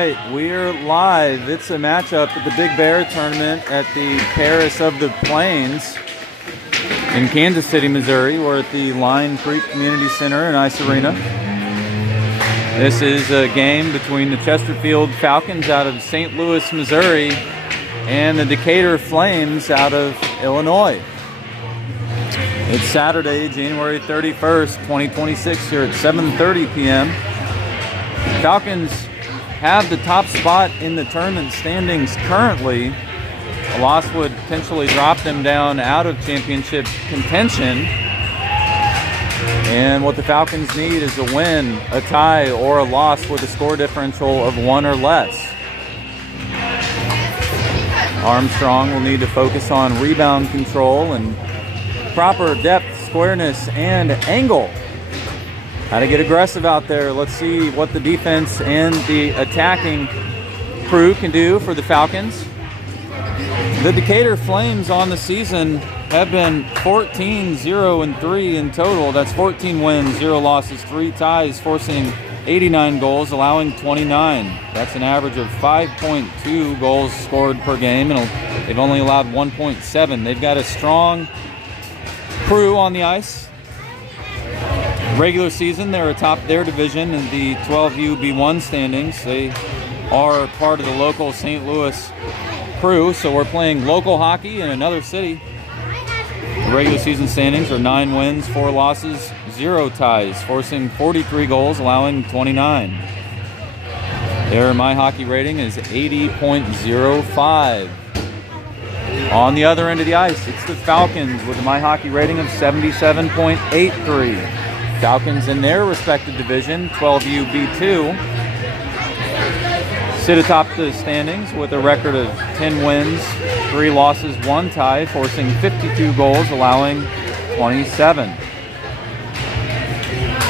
right, we're live. It's a matchup at the Big Bear tournament at the Paris of the Plains in Kansas City, Missouri. We're at the Line Creek Community Center in Ice Arena. This is a game between the Chesterfield Falcons out of St. Louis, Missouri, and the Decatur Flames out of Illinois. It's Saturday, January 31st, 2026 here at 7:30 p.m. Falcons have the top spot in the tournament standings currently. A loss would potentially drop them down out of championship contention. And what the Falcons need is a win, a tie, or a loss with a score differential of 1 or less. Armstrong will need to focus on rebound control and proper depth, squareness, and angle. How to get aggressive out there. Let's see what the defense and the attacking crew can do for the Falcons. The Decatur Flames on the season have been 14-0-3 in total. That's 14 wins, 0 losses, 3 ties, forcing 89 goals, allowing 29. That's an average of 5.2 goals scored per game, and they've only allowed 1.7. They've got a strong crew on the ice. Regular season, they're atop their division in the 12U B1 standings. They are part of the local St. Louis crew, so we're playing local hockey in another city. The regular season standings are 9 wins, 4 losses, 0 ties, forcing 43 goals, allowing 29. Their My Hockey rating is 80.05. On the other end of the ice, it's the Falcons with a My Hockey rating of 77.83. Falcons in their respective division, 12U B2, sit atop the standings with a record of 10 wins, 3 losses, 1 tie, forcing 52 goals, allowing 27.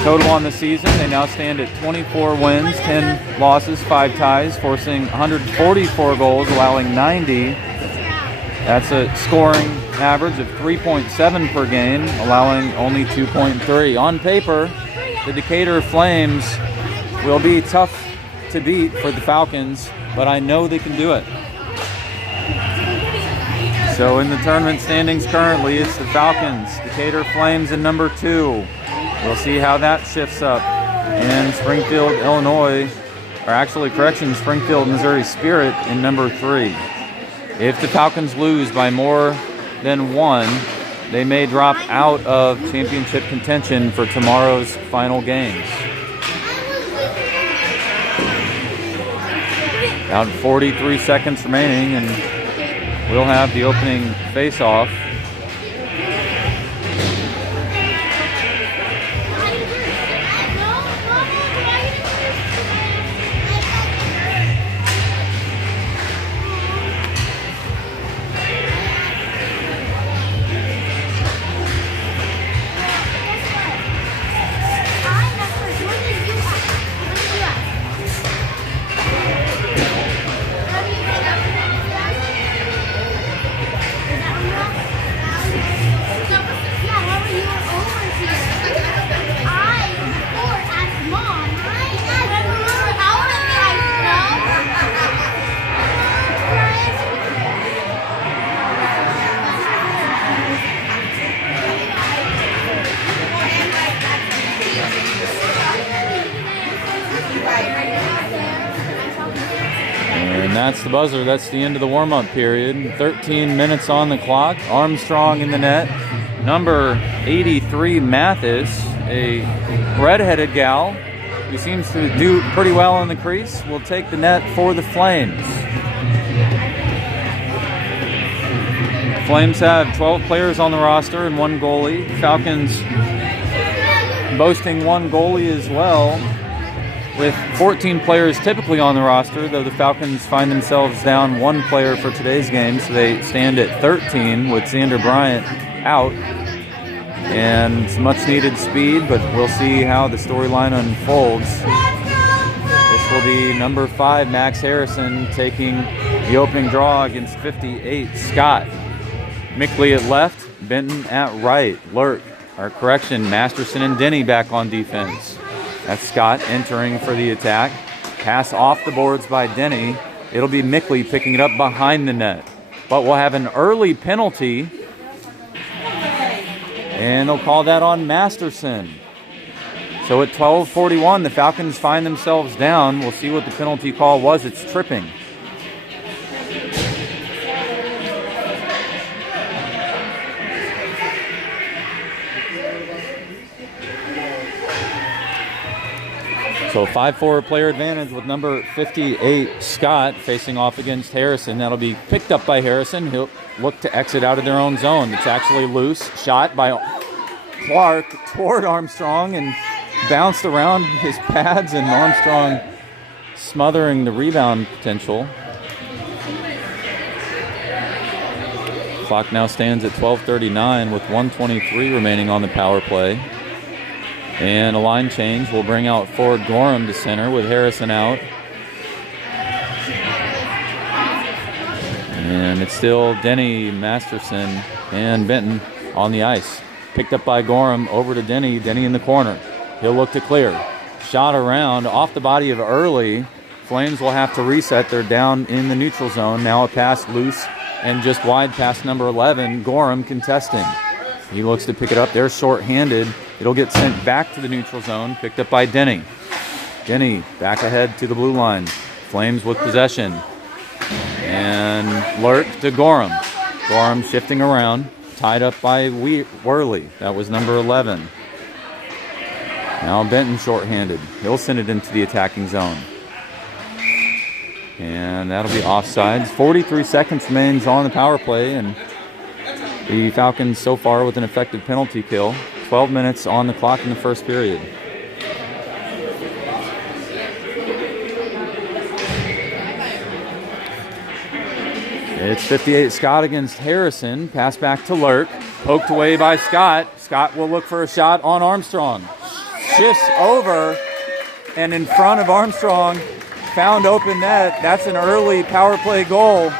Total on the season, they now stand at 24 wins, 10 losses, 5 ties, forcing 144 goals, allowing 90. That's a scoring average of 3.7 per game, allowing only 2.3. On paper, the Decatur Flames will be tough to beat for the Falcons, but I know they can do it. So in the tournament standings currently, it's the Falcons, Decatur Flames in number 2. We'll see how that shifts up. And Springfield, Illinois, or actually, correction, Springfield, Missouri Spirit in number 3. If the Falcons lose by more than 1, they may drop out of championship contention for tomorrow's final games. About 43 seconds remaining, and we'll have the opening face-off. And that's the buzzer. That's the end of the warm-up period. 13 minutes on the clock. Armstrong in the net. Number 83, Mathis, a red-headed gal who seems to do pretty well in the crease, will take the net for the Flames. Flames have 12 players on the roster and 1 goalie. Falcons boasting 1 goalie as well, with 14 players typically on the roster, though the Falcons find themselves down 1 player for today's game, so they stand at 13 with Xander Bryant out. And some much-needed speed, but we'll see how the storyline unfolds. This will be number 5, Max Harrison, taking the opening draw against 58, Scott. Mickley at left, Benton at right. Masterson and Denny back on defense. That's Scott entering for the attack. Pass off the boards by Denny. It'll be Mickley picking it up behind the net. But we'll have an early penalty. And they'll call that on Masterson. So at 12:41, the Falcons find themselves down. We'll see what the penalty call was. It's tripping. So 5-4 player advantage with number 58, Scott, facing off against Harrison. That'll be picked up by Harrison. He'll look to exit out of their own zone. It's actually loose. Shot by Clark toward Armstrong and bounced around his pads, and Armstrong smothering the rebound potential. Clock now stands at 12:39 with 1:23 remaining on the power play. And a line change will bring out Ford Gorham to center with Harrison out. And it's still Denny, Masterson, and Benton on the ice. Picked up by Gorham, over to Denny. Denny in the corner. He'll look to clear. Shot around, off the body of Early. Flames will have to reset. They're down in the neutral zone. Now a pass loose and just wide past number 11. Gorham contesting. He looks to pick it up. They're short-handed. It'll get sent back to the neutral zone, picked up by Denny. Denny back ahead to the blue line. Flames with possession. And Lurk to Gorham. Gorham shifting around, tied up by Worley. That was number 11. Now Benton short-handed. He'll send it into the attacking zone. And that'll be offsides. 43 seconds remains on the power play, and the Falcons so far with an effective penalty kill. 12 minutes on the clock in the first period. It's 58 Scott against Harrison. Pass back to Lurk. Poked away by Scott. Scott will look for a shot on Armstrong. Shifts over and in front of Armstrong. Found open net. That's an early power play goal.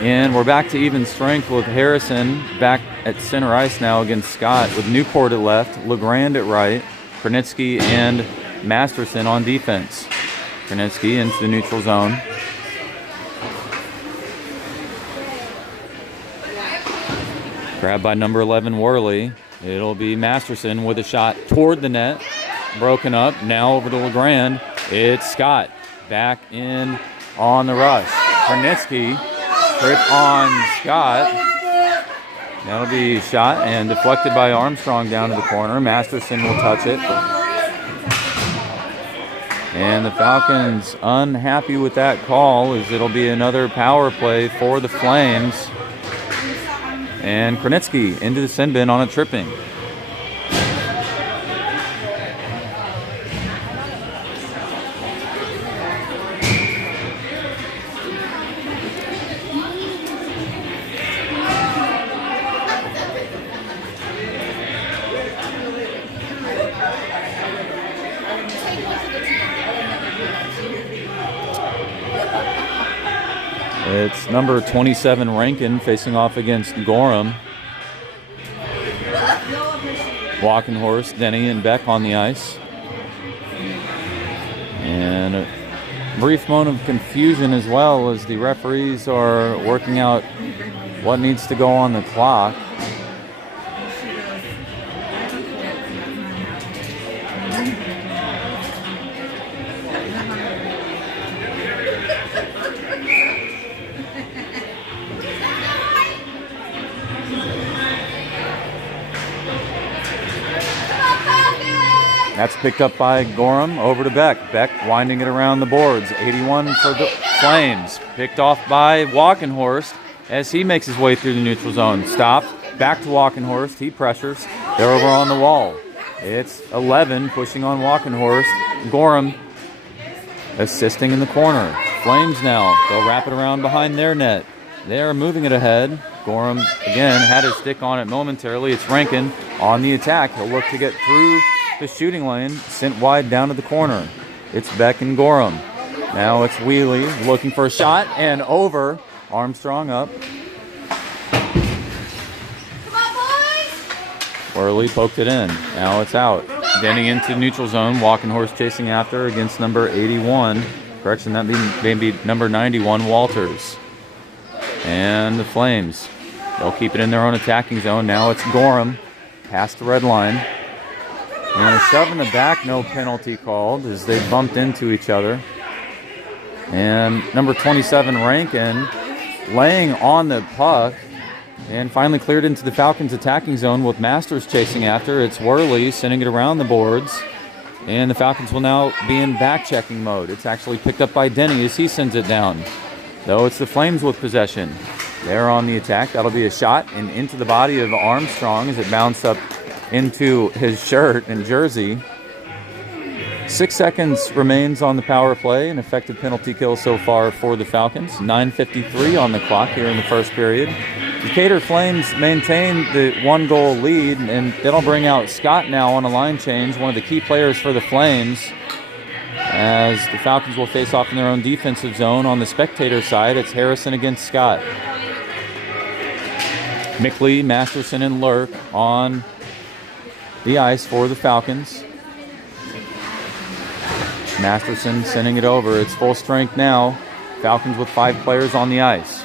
And we're back to even strength with Harrison back at center ice now against Scott, with Newport at left, LeGrand at right, Krenitsky and Masterson on defense. Krenitsky into the neutral zone. Grabbed by number 11, Worley. It'll be Masterson with a shot toward the net. Broken up. Now over to LeGrand. It's Scott. Back in on the rush. Krenitsky. Trip on Scott. That'll be shot and deflected by Armstrong down to the corner. Masterson will touch it. And the Falcons unhappy with that call, as it'll be another power play for the Flames. And Krenitsky into the sin bin on a tripping. It's number 27, Rankin, facing off against Gorham. Walkenhorst, Denny, and Beck on the ice. And a brief moment of confusion as well, as the referees are working out what needs to go on the clock. That's picked up by Gorham, over to Beck. Beck winding it around the boards. 81 for the Flames. Picked off by Walkenhorst as he makes his way through the neutral zone. Stop. Back to Walkenhorst. He pressures. They're over on the wall. It's 11 pushing on Walkenhorst. Gorham assisting in the corner. Flames now. They'll wrap it around behind their net. They're moving it ahead. Gorham, again, had his stick on it momentarily. It's Rankin on the attack. He'll look to get through the shooting lane, sent wide down to the corner. It's Beck and Gorham. Now it's Wheelie looking for a shot and over. Armstrong up. Come on, boys! Worley poked it in. Now it's out. Denny into neutral zone. Walking Horse chasing after against number 81. Correction, that may be number 91, Walters. And the Flames, they'll keep it in their own attacking zone. Now it's Gorham past the red line. And a shove in the back, no penalty called as they bumped into each other. And number 27, Rankin, laying on the puck and finally cleared into the Falcons' attacking zone with Masters chasing after. It's Worley sending it around the boards. And the Falcons will now be in back-checking mode. It's actually picked up by Denny as he sends it down. Though it's the Flames with possession. They're on the attack. That'll be a shot and into the body of Armstrong as it bounced up into his shirt and jersey. 6 seconds remains on the power play. An effective penalty kill so far for the Falcons. 9:53 on the clock here in the first period. Decatur Flames maintain the 1-goal lead, and that'll bring out Scott now on a line change, one of the key players for the Flames, as the Falcons will face off in their own defensive zone. On the spectator side, it's Harrison against Scott. Mickley, Masterson, and Lurk on the ice for the Falcons. Masterson sending it over. It's full strength now. Falcons with 5 players on the ice.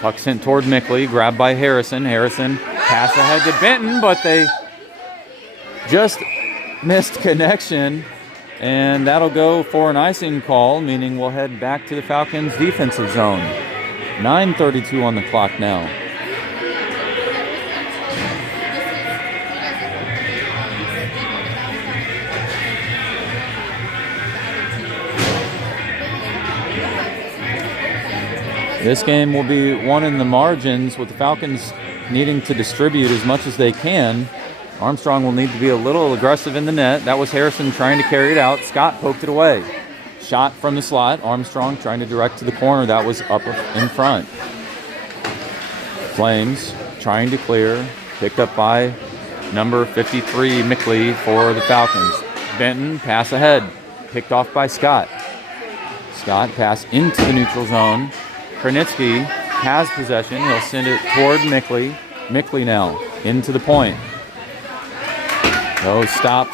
Puck sent toward Mickley, grabbed by Harrison. Harrison pass ahead to Benton, but they just missed connection. And that'll go for an icing call, meaning we'll head back to the Falcons' defensive zone. 9:32 on the clock now. This game will be won in the margins, with the Falcons needing to distribute as much as they can. Armstrong will need to be a little aggressive in the net. That was Harrison trying to carry it out. Scott poked it away. Shot from the slot. Armstrong trying to direct to the corner. That was up in front. Flames trying to clear. Picked up by number 53, Mickley, for the Falcons. Benton, pass ahead. Picked off by Scott. Scott pass into the neutral zone. Kranitsky has possession. He'll send it toward Mickley. Mickley now into the point. Stopped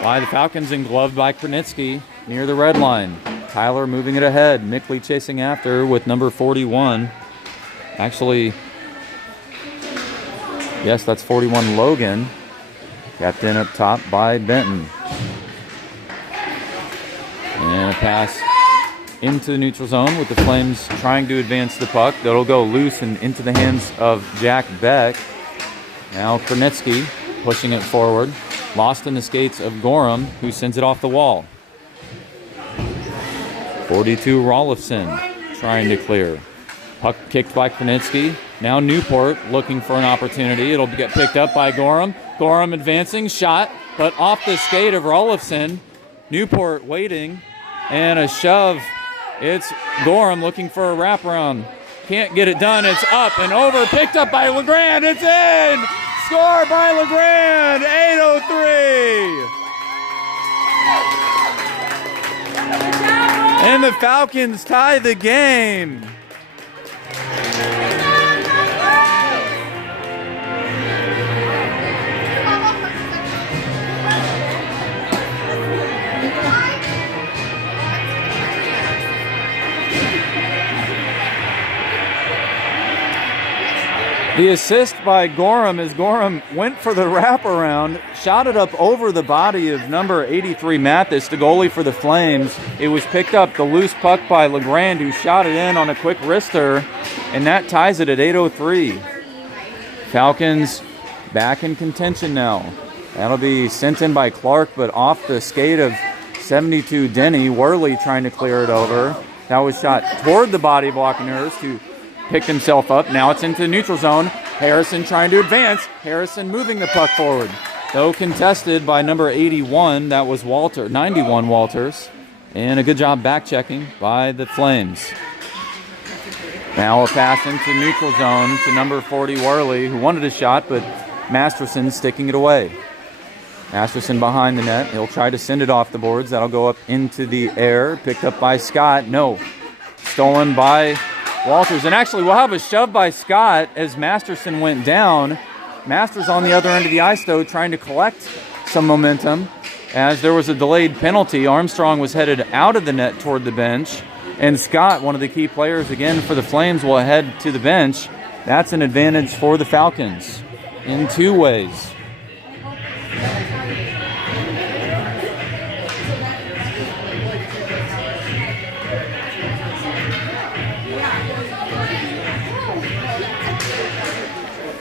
by the Falcons and gloved by Kranitsky near the red line. Tyler moving it ahead. Mickley chasing after with number 41. Actually, yes, that's 41, Logan. Kept in up top by Benton. And a pass into the neutral zone with the Flames trying to advance the puck. That'll go loose and into the hands of Jack Beck. Now Kranitsky pushing it forward. Lost in the skates of Gorham, who sends it off the wall. 42, Rolifson trying to clear. Puck kicked by Kranitsky. Now Newport looking for an opportunity. It'll get picked up by Gorham. Gorham advancing, shot, but off the skate of Rolifson. Newport waiting, and a shove. It's Gorham looking for a wraparound. Can't get it done. It's up and over. Picked up by LeGrand. It's in! Score by LeGrand. 8:03. And the Falcons tie the game. The assist by Gorham as Gorham went for the wraparound, shot it up over the body of number 83, Mathis, the goalie for the Flames. It was picked up, the loose puck by LeGrand, who shot it in on a quick wrister, and that ties it at 8:03. Falcons back in contention now. That'll be sent in by Clark, but off the skate of 72, Denny. Worley trying to clear it over. That was shot toward the body of Walkenhurst, who picked himself up. Now it's into the neutral zone. Harrison trying to advance. Harrison moving the puck forward. Though contested by number 81, that was 91 Walters. And a good job back checking by the Flames. Now a pass into neutral zone to number 40, Worley, who wanted a shot, but Masterson sticking it away. Masterson behind the net. He'll try to send it off the boards. That'll go up into the air. Picked up by Scott. No. Stolen by Walters. And actually, we'll have a shove by Scott as Masterson went down. Masters on the other end of the ice, though, trying to collect some momentum as there was a delayed penalty. Armstrong was headed out of the net toward the bench. And Scott, one of the key players again for the Flames, will head to the bench. That's an advantage for the Falcons in two ways.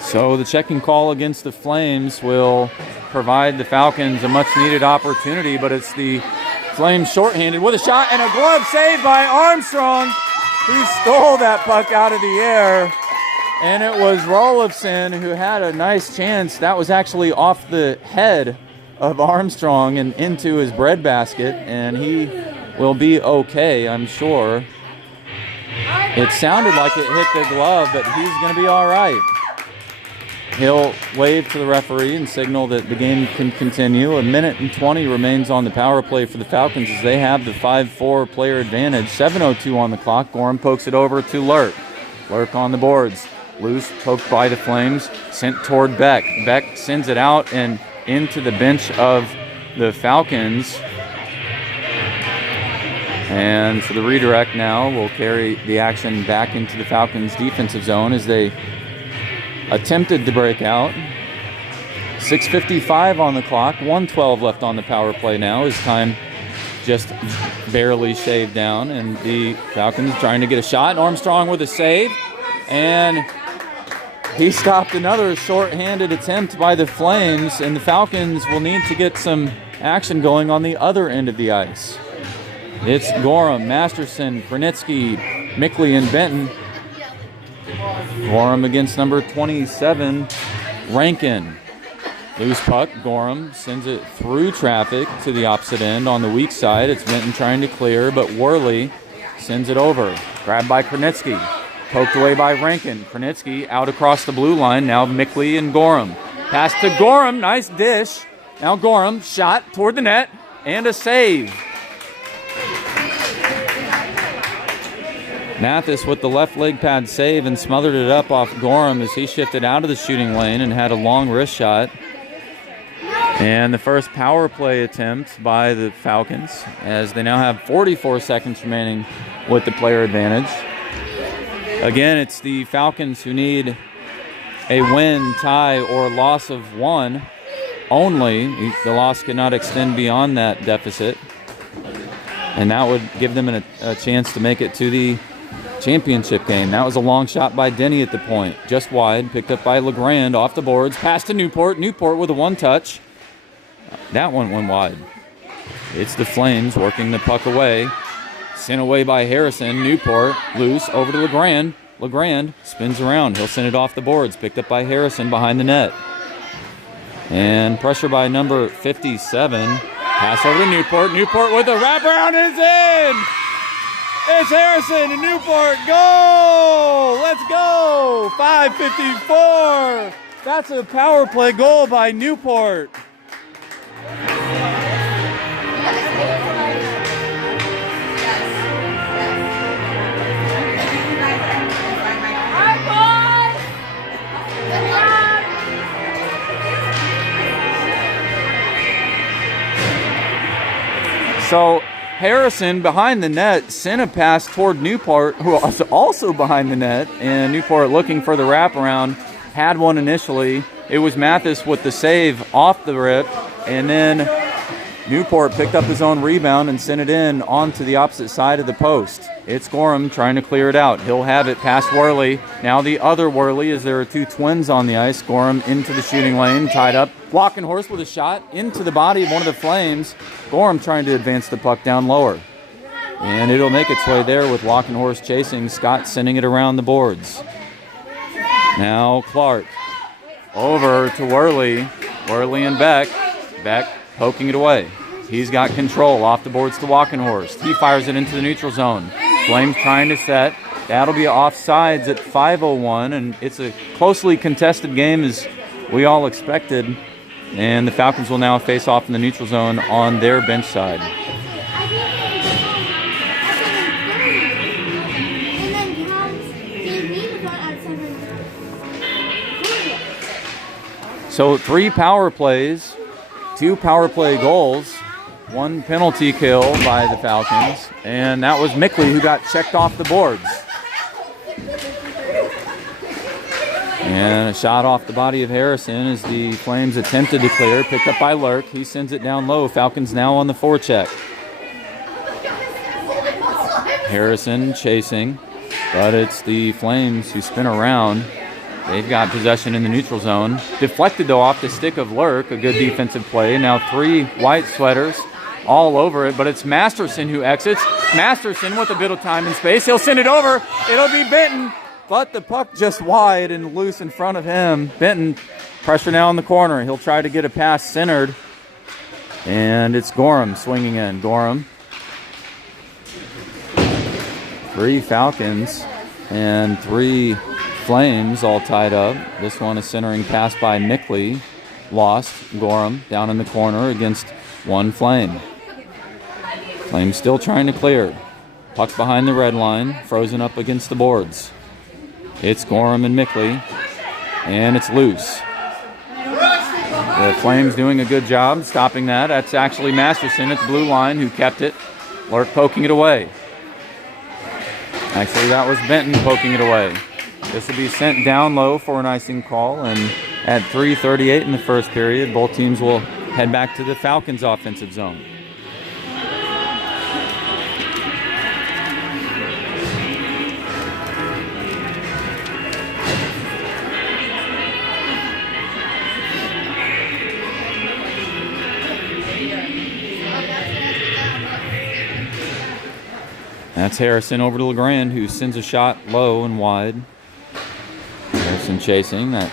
So the checking call against the Flames will provide the Falcons a much-needed opportunity, but it's the Flames shorthanded with a shot and a glove save by Armstrong, who stole that puck out of the air. And it was Rolofsson who had a nice chance. That was actually off the head of Armstrong and into his breadbasket, and he will be okay, I'm sure. It sounded like it hit the glove, but he's going to be all right. He'll wave to the referee and signal that the game can continue. 1:20 remains on the power play for the Falcons as they have the 5-4 player advantage. 7:02 on the clock. Gorham pokes it over to Lurk. Lurk on the boards. Loose, poked by the Flames, sent toward Beck. Beck sends it out and into the bench of the Falcons. And so the redirect now will carry the action back into the Falcons' defensive zone as they attempted to break out. 6:55 on the clock. 1:12 left on the power play now. His time just barely shaved down. And the Falcons trying to get a shot. Armstrong with a save. And he stopped another short-handed attempt by the Flames. And the Falcons will need to get some action going on the other end of the ice. It's Gorham, Masterson, Kranitsky, Mickley, and Benton. Gorham against number 27, Rankin. Loose puck, Gorham sends it through traffic to the opposite end on the weak side. It's Benton trying to clear, but Worley sends it over. Grabbed by Kranitsky. Poked away by Rankin. Kranitsky out across the blue line. Now Mickley and Gorham. Pass to Gorham. Nice dish. Now Gorham, shot toward the net, and a save. Mathis with the left leg pad save and smothered it up off Gorham as he shifted out of the shooting lane and had a long wrist shot. And the first power play attempt by the Falcons as they now have 44 seconds remaining with the player advantage. Again, it's the Falcons who need a win, tie, or loss of one only. The loss cannot extend beyond that deficit. And that would give them a chance to make it to the championship game. That was a long shot by Denny at the point. Just wide, picked up by LeGrand off the boards. Pass to Newport. Newport with a one-touch. That one went wide. It's the Flames working the puck away. Sent away by Harrison. Newport loose over to LeGrand. LeGrand spins around. He'll send it off the boards. Picked up by Harrison behind the net. And pressure by number 57. Pass over to Newport. Newport with a wraparound is in! It's Harrison and Newport. Goal! Let's go! 5:54. That's a power play goal by Newport. So Harrison behind the net sent a pass toward Newport, who was also behind the net, and Newport looking for the wraparound, had one initially. It was Mathis with the save off the rip, and then Newport picked up his own rebound and sent it in onto the opposite side of the post. It's Gorham trying to clear it out. He'll have it past Worley. Now the other Worley, as there are two twins on the ice. Gorham into the shooting lane, tied up. Walkenhorst with a shot into the body of one of the Flames. Gorham trying to advance the puck down lower. And it'll make its way there with Walkenhorst chasing. Scott sending it around the boards. Now Clark over to Worley. Worley and Beck. Beck poking it away. He's got control off the boards to Walkenhorst. He fires it into the neutral zone. Flames trying to set. That'll be offsides at 5:01, and it's a closely contested game as we all expected. And the Falcons will now face off in the neutral zone on their bench side. So 3 power plays, 2 power play goals, 1 penalty kill by the Falcons, and that was Mickley who got checked off the boards. And a shot off the body of Harrison as the Flames attempted to clear, picked up by Lurk. He sends it down low. Falcons now on the forecheck. Harrison chasing, but it's the Flames who spin around. They've got possession in the neutral zone. Deflected, though, off the stick of Lurk. A good defensive play. Now 3 white sweaters all over it, but it's Masterson who exits. Masterson with a bit of time and space. He'll send it over. It'll be Benton, but the puck just wide and loose in front of him. Benton, pressure now in the corner. He'll try to get a pass centered, and it's Gorham swinging in. Gorham. 3 Falcons and 3 Flames all tied up. This one a centering pass by Mickley. Lost. Gorham down in the corner against 1 Flame. Flames still trying to clear. Puck behind the red line. Frozen up against the boards. It's Gorham and Mickley. And it's loose. The Flames doing a good job stopping that. That's actually Masterson at the blue line who kept it. Lurk poking it away. Actually, that was Benton poking it away. This will be sent down low for an icing call, and at 3:38 in the first period, both teams will head back to the Falcons' offensive zone. That's Harrison over to LeGrand, who sends a shot low and wide. Harrison chasing that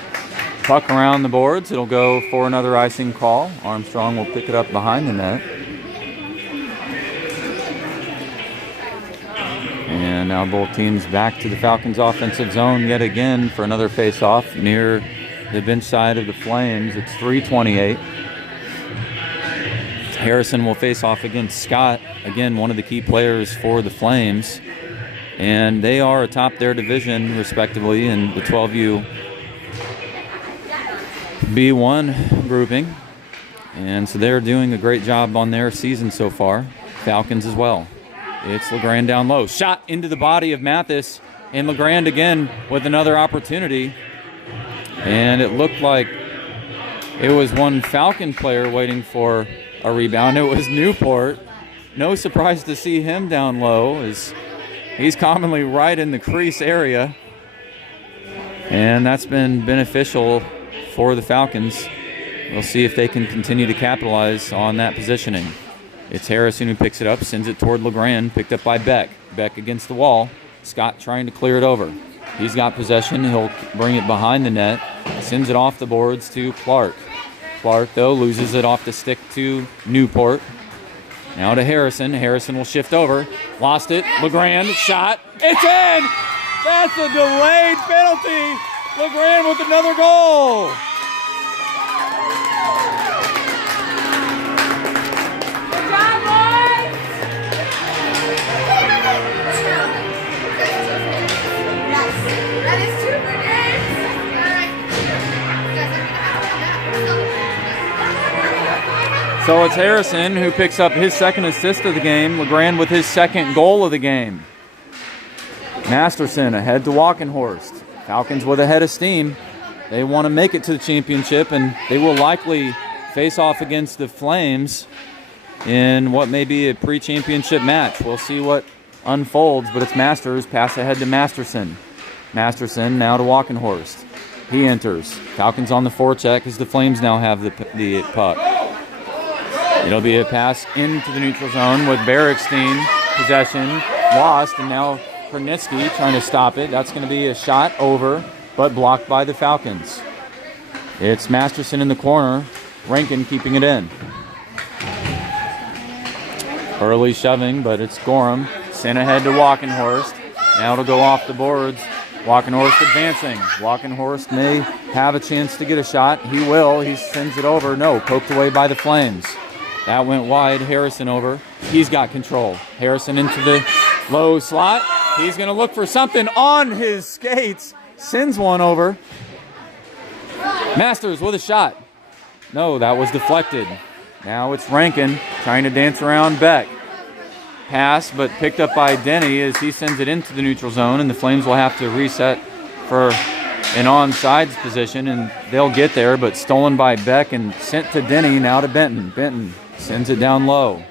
puck around the boards. It'll go for another icing call. Armstrong will pick it up behind the net. And now both teams back to the Falcons' offensive zone yet again for another face-off near the bench side of the Flames. It's 3:28. Harrison will face off against Scott, again one of the key players for the Flames, and they are atop their division respectively in the 12U B1 grouping, and so they're doing a great job on their season so far. Falcons as well. It's LeGrand down low, shot into the body of Mathis, and LeGrand again with another opportunity, and it looked like it was one Falcon player waiting for a rebound. It was Newport. No surprise to see him down low, as he's commonly right in the crease area. And that's been beneficial for the Falcons. We'll see if they can continue to capitalize on that positioning. It's Harrison who picks it up, sends it toward LeGrand, picked up by Beck. Beck against the wall. Scott trying to clear it over. He's got possession. He'll bring it behind the net. Sends it off the boards to Clark. Clark, though, loses it off the stick to Newport. Now to Harrison. Harrison will shift over. Lost it. LeGrand, shot. It's in! That's a delayed penalty. LeGrand with another goal. Good job, boys! That is 2 for James. So it's Harrison who picks up his second assist of the game. LeGrand with his second goal of the game. Masterson ahead to Walkenhorst. Falcons with a head of steam. They want to make it to the championship, and they will likely face off against the Flames in what may be a pre-championship match. We'll see what unfolds, but it's Masters. Pass ahead to Masterson. Masterson now to Walkenhorst. He enters. Falcons on the forecheck as the Flames now have the puck. It'll be a pass into the neutral zone with Berrickstein. Possession lost, and now Kornitsky trying to stop it. That's going to be a shot over, but blocked by the Falcons. It's Masterson in the corner. Rankin keeping it in. Early shoving, but it's Gorham. Sent ahead to Walkenhorst. Now it'll go off the boards Walkenhorst advancing. Walkenhorst may have a chance to get a shot. He will. He sends it over. No, poked away by the Flames. That went wide. Harrison over. He's got control. Harrison into the low slot. He's going to look for something on his skates. Sends one over. Masters with a shot. No, that was deflected. Now it's Rankin trying to dance around Beck. Pass, but picked up by Denny as he sends it into the neutral zone, and the Flames will have to reset for an onside position, and they'll get there, but stolen by Beck and sent to Denny, now to Benton. Benton sends it down low.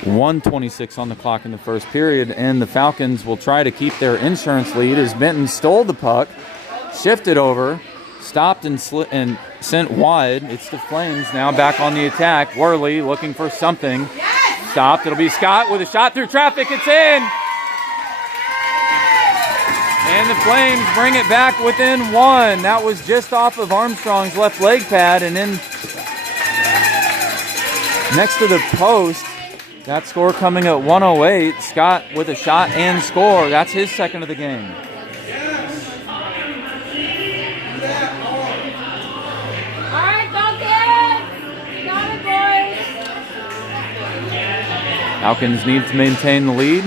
1:26 on the clock in the first period, and the Falcons will try to keep their insurance lead as Benton stole the puck, shifted over, stopped and sent wide. It's the Flames now back on the attack. Worley looking for something. Stopped. It'll be Scott with a shot through traffic. It's in. And the Flames bring it back within one. That was just off of Armstrong's left leg pad and in next to the post. That score coming at 1:08. Scott with a shot and score. That's his second of the game. Falcons need to maintain the lead.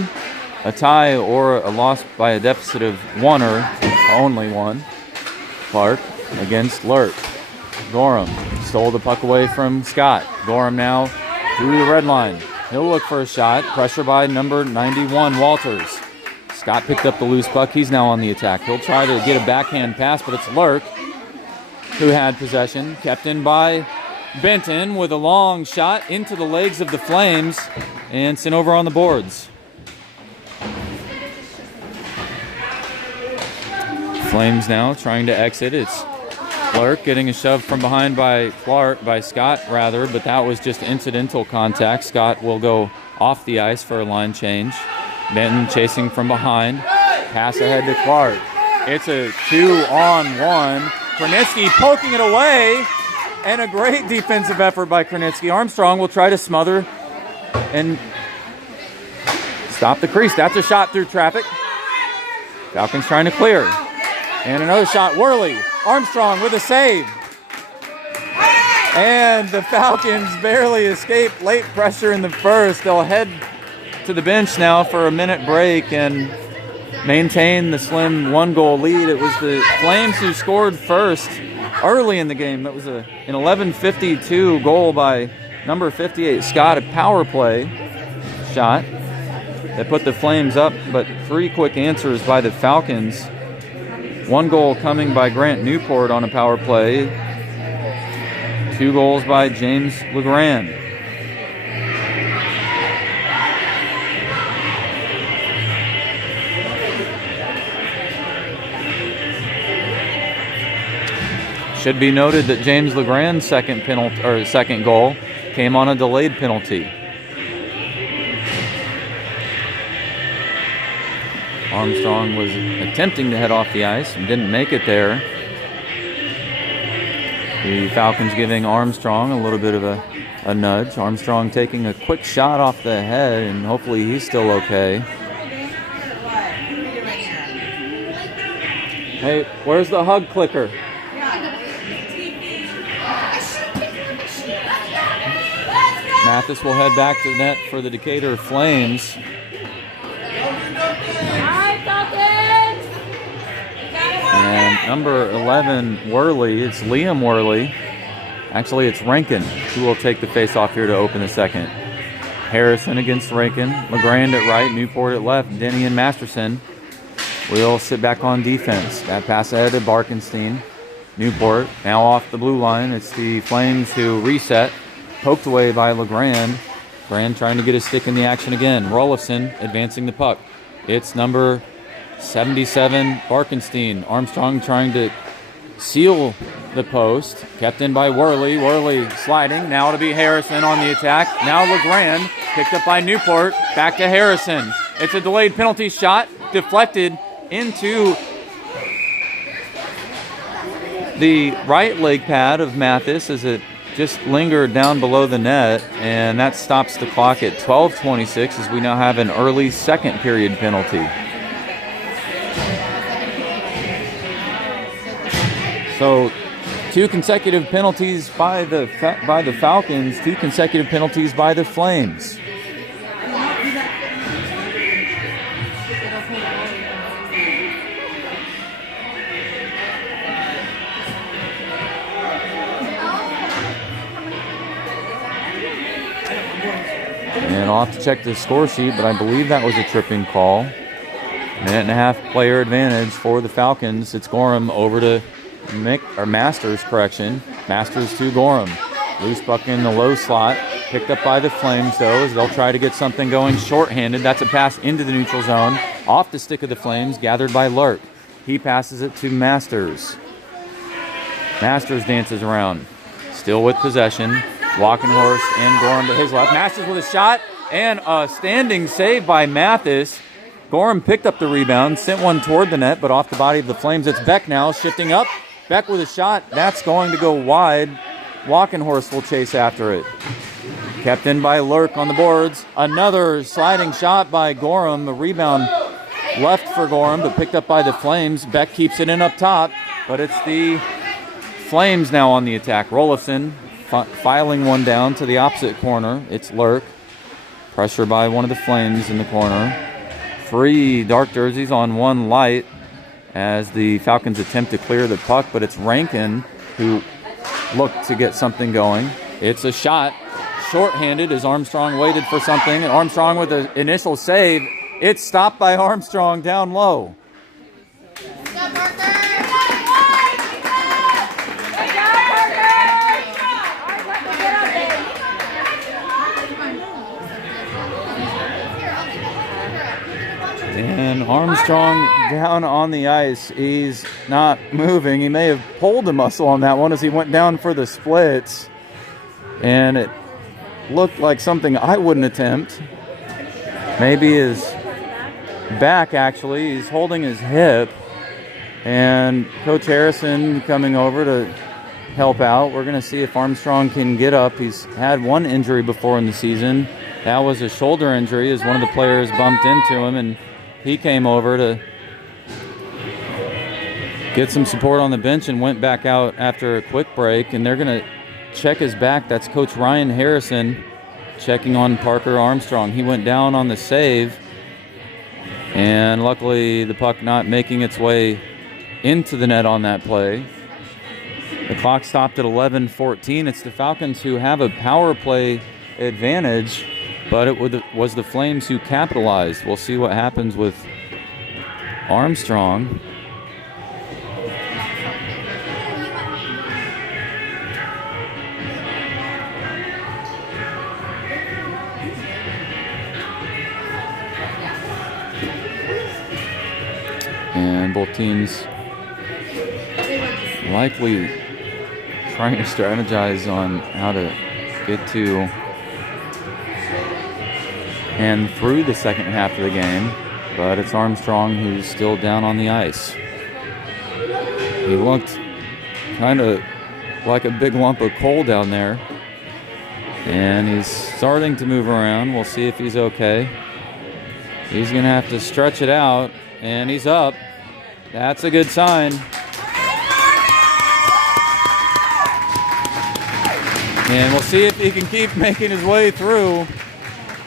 A tie or a loss by a deficit of one or only one. Clark against Lurt. Gorham stole the puck away from Scott. Gorham now through the red line. He'll look for a shot. Pressure by number 91, Walters. Scott picked up the loose puck. He's now on the attack. He'll try to get a backhand pass, but it's Lurt who had possession. Kept in by Benton with a long shot into the legs of the Flames and sent over on the boards. Flames now trying to exit. It's Clark getting a shove from behind by Scott, but that was just incidental contact. Scott will go off the ice for a line change. Benton chasing from behind. Pass ahead to Clark. It's a 2-on-1. Kronitsky poking it away. And a great defensive effort by Kronitsky. Armstrong will try to smother and stop the crease. That's a shot through traffic. Falcons trying to clear. And another shot. Worley. Armstrong with a save. And the Falcons barely escape late pressure in the first. They'll head to the bench now for a minute break and maintain the slim one-goal lead. It was the Flames who scored first early in the game. That was an 11:52 goal by number 58 Scott, a power play shot that put the Flames up, but three quick answers by the Falcons. One goal coming by Grant Newport on a power play. Two goals by James LeGrand. Should be noted that James LeGrand's second goal came on a delayed penalty. Armstrong was attempting to head off the ice and didn't make it there. The Falcons giving Armstrong a little bit of a nudge. Armstrong taking a quick shot off the head, and hopefully he's still okay. Hey, where's the hug clicker? Mathis will head back to the net for the Decatur Flames. And number 11, Worley, it's Liam Worley. Actually, it's Rankin who will take the face-off here to open the second. Harrison against Rankin. LeGrand at right, Newport at left. Denny and Masterson will sit back on defense. That pass ahead to Barkenstein. Newport now off the blue line. It's the Flames who reset. Poked away by LeGrand. Grand trying to get his stick in the action again. Rollefson advancing the puck. It's number 77, Barkenstein. Armstrong trying to seal the post. Kept in by Worley. Worley sliding. Now to be Harrison on the attack. Now LeGrand. Picked up by Newport. Back to Harrison. It's a delayed penalty shot. Deflected into the right leg pad of Mathis as it just lingered down below the net, and that stops the clock at 12:26 as we now have an early second period penalty. So 2 consecutive penalties by the Falcons, 2 consecutive penalties by the Flames. And I'll have to check the score sheet, but I believe that was a tripping call. 1.5-minute player advantage for the Falcons. It's Gorham over to Masters, correction. Masters to Gorham. Loose puck in the low slot. Picked up by the Flames, though, as they'll try to get something going shorthanded. That's a pass into the neutral zone. Off the stick of the Flames, gathered by Lurk. He passes it to Masters. Masters dances around. Still with possession. Walkenhorst and Gorham to his left. Masters with a shot and a standing save by Mathis. Gorham picked up the rebound, sent one toward the net, but off the body of the Flames. It's Beck now, shifting up. Beck with a shot. That's going to go wide. Walkenhorst will chase after it. Kept in by Lurk on the boards. Another sliding shot by Gorham. A rebound left for Gorham, but picked up by the Flames. Beck keeps it in up top, but it's the Flames now on the attack. Rolifson filing one down to the opposite corner. It's Lurk. Pressure by one of the Flames in the corner. 3 dark jerseys on 1 light as the Falcons attempt to clear the puck, but it's Rankin who looked to get something going. It's a shot. Shorthanded as Armstrong waited for something. And Armstrong with the initial save. It's stopped by Armstrong down low. And Armstrong down on the ice. He's not moving. He may have pulled a muscle on that one as he went down for the splits. And it looked like something I wouldn't attempt. Maybe his back, actually. He's holding his hip. And Coach Harrison coming over to help out. We're going to see if Armstrong can get up. He's had one injury before in the season. That was a shoulder injury as one of the players bumped into him, and he came over to get some support on the bench and went back out after a quick break. And they're going to check his back. That's Coach Ryan Harrison checking on Parker Armstrong. He went down on the save, and luckily the puck not making its way into the net on that play. The clock stopped at 11:14. It's the Falcons who have a power play advantage, but it was the Flames who capitalized. We'll see what happens with Armstrong. And both teams likely trying to strategize on how to get to and through the second half of the game, but it's Armstrong who's still down on the ice. He looked kind of like a big lump of coal down there, and he's starting to move around. We'll see if he's okay. He's going to have to stretch it out, and he's up. That's a good sign. And we'll see if he can keep making his way through.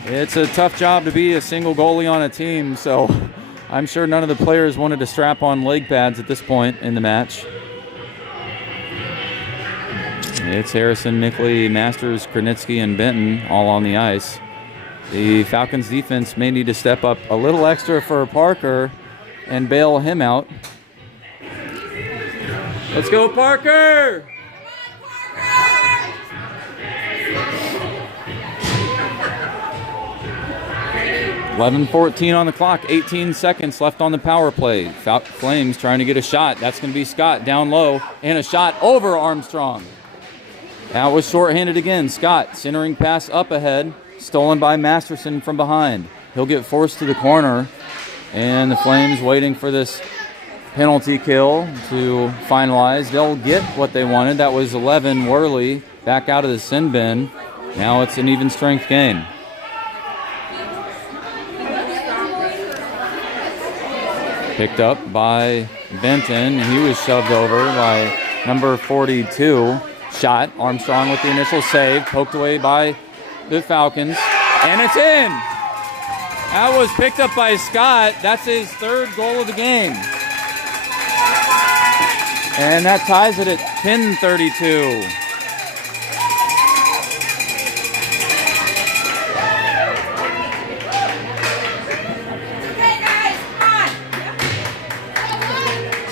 It's a tough job to be a single goalie on a team, so I'm sure none of the players wanted to strap on leg pads at this point in the match. It's Harrison, Nickley, Masters, Kranitsky, and Benton all on the ice. The Falcons defense may need to step up a little extra for Parker and bail him out. Let's go, Parker! 11:14 on the clock, 18 seconds left on the power play. Flames trying to get a shot. That's going to be Scott down low, and a shot over Armstrong. That was shorthanded again. Scott centering pass up ahead, stolen by Masterson from behind. He'll get forced to the corner, and the Flames waiting for this penalty kill to finalize. They'll get what they wanted. That was 11 Worley back out of the sin bin. Now it's an even strength game. Picked up by Benton. He was shoved over by number 42. Shot. Armstrong with the initial save. Poked away by the Falcons. And it's in. That was picked up by Scott. That's his third goal of the game. And that ties it at 10-32.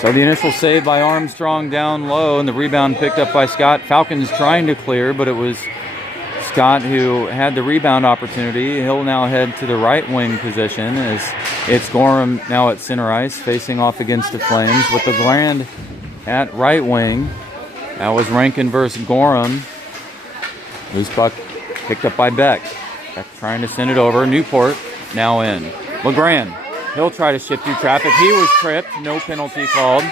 So the initial save by Armstrong down low, and the rebound picked up by Scott. Falcons trying to clear, but it was Scott who had the rebound opportunity. He'll now head to the right wing position as it's Gorham now at center ice, facing off against the Flames with the Grand at right wing. That was Rankin versus Gorham. Loose puck picked up by Beck. Beck trying to send it over. Newport now in. LeGrand. He'll try to shift through traffic. He was tripped. No penalty called.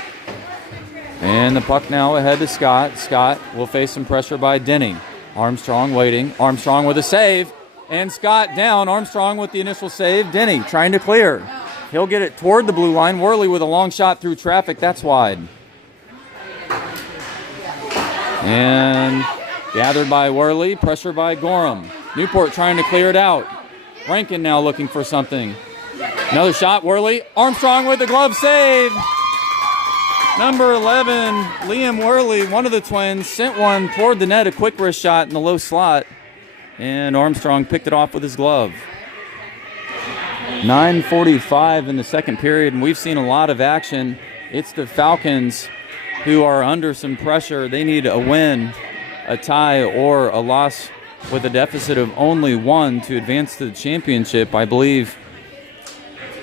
And the puck now ahead to Scott. Scott will face some pressure by Denny. Armstrong waiting. Armstrong with a save. And Scott down. Armstrong with the initial save. Denny trying to clear. He'll get it toward the blue line. Worley with a long shot through traffic. That's wide. And gathered by Worley. Pressure by Gorham. Newport trying to clear it out. Rankin now looking for something. Another shot, Worley. Armstrong with the glove save. Number 11, Liam Worley, one of the twins, sent one toward the net, a quick wrist shot in the low slot. And Armstrong picked it off with his glove. 9:45 in the second period, and we've seen a lot of action. It's the Falcons who are under some pressure. They need a win, a tie, or a loss with a deficit of only one to advance to the championship. I believe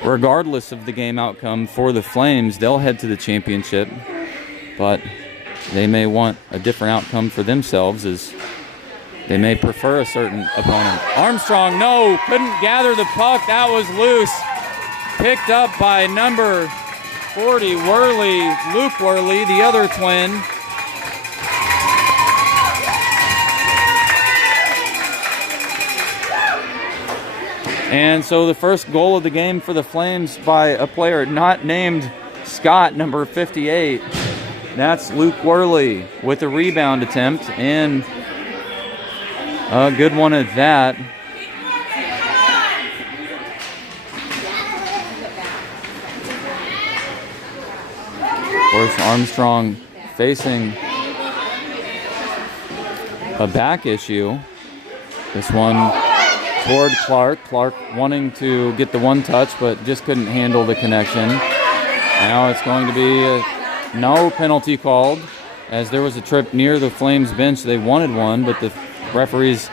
regardless of the game outcome for the Flames, they'll head to the championship, but they may want a different outcome for themselves as they may prefer a certain opponent. Armstrong, no, couldn't gather the puck. That was loose. Picked up by number 40, Worley, Luke Worley, the other twin. And so the first goal of the game for the Flames by a player not named Scott, number 58. That's Luke Worley with a rebound attempt, and a good one at that. Of course, Armstrong facing a back issue. This one toward Clark. Clark wanting to get the one touch, but just couldn't handle the connection. Now it's going to be no penalty called, as there was a trip near the Flames bench. They wanted one, but the referees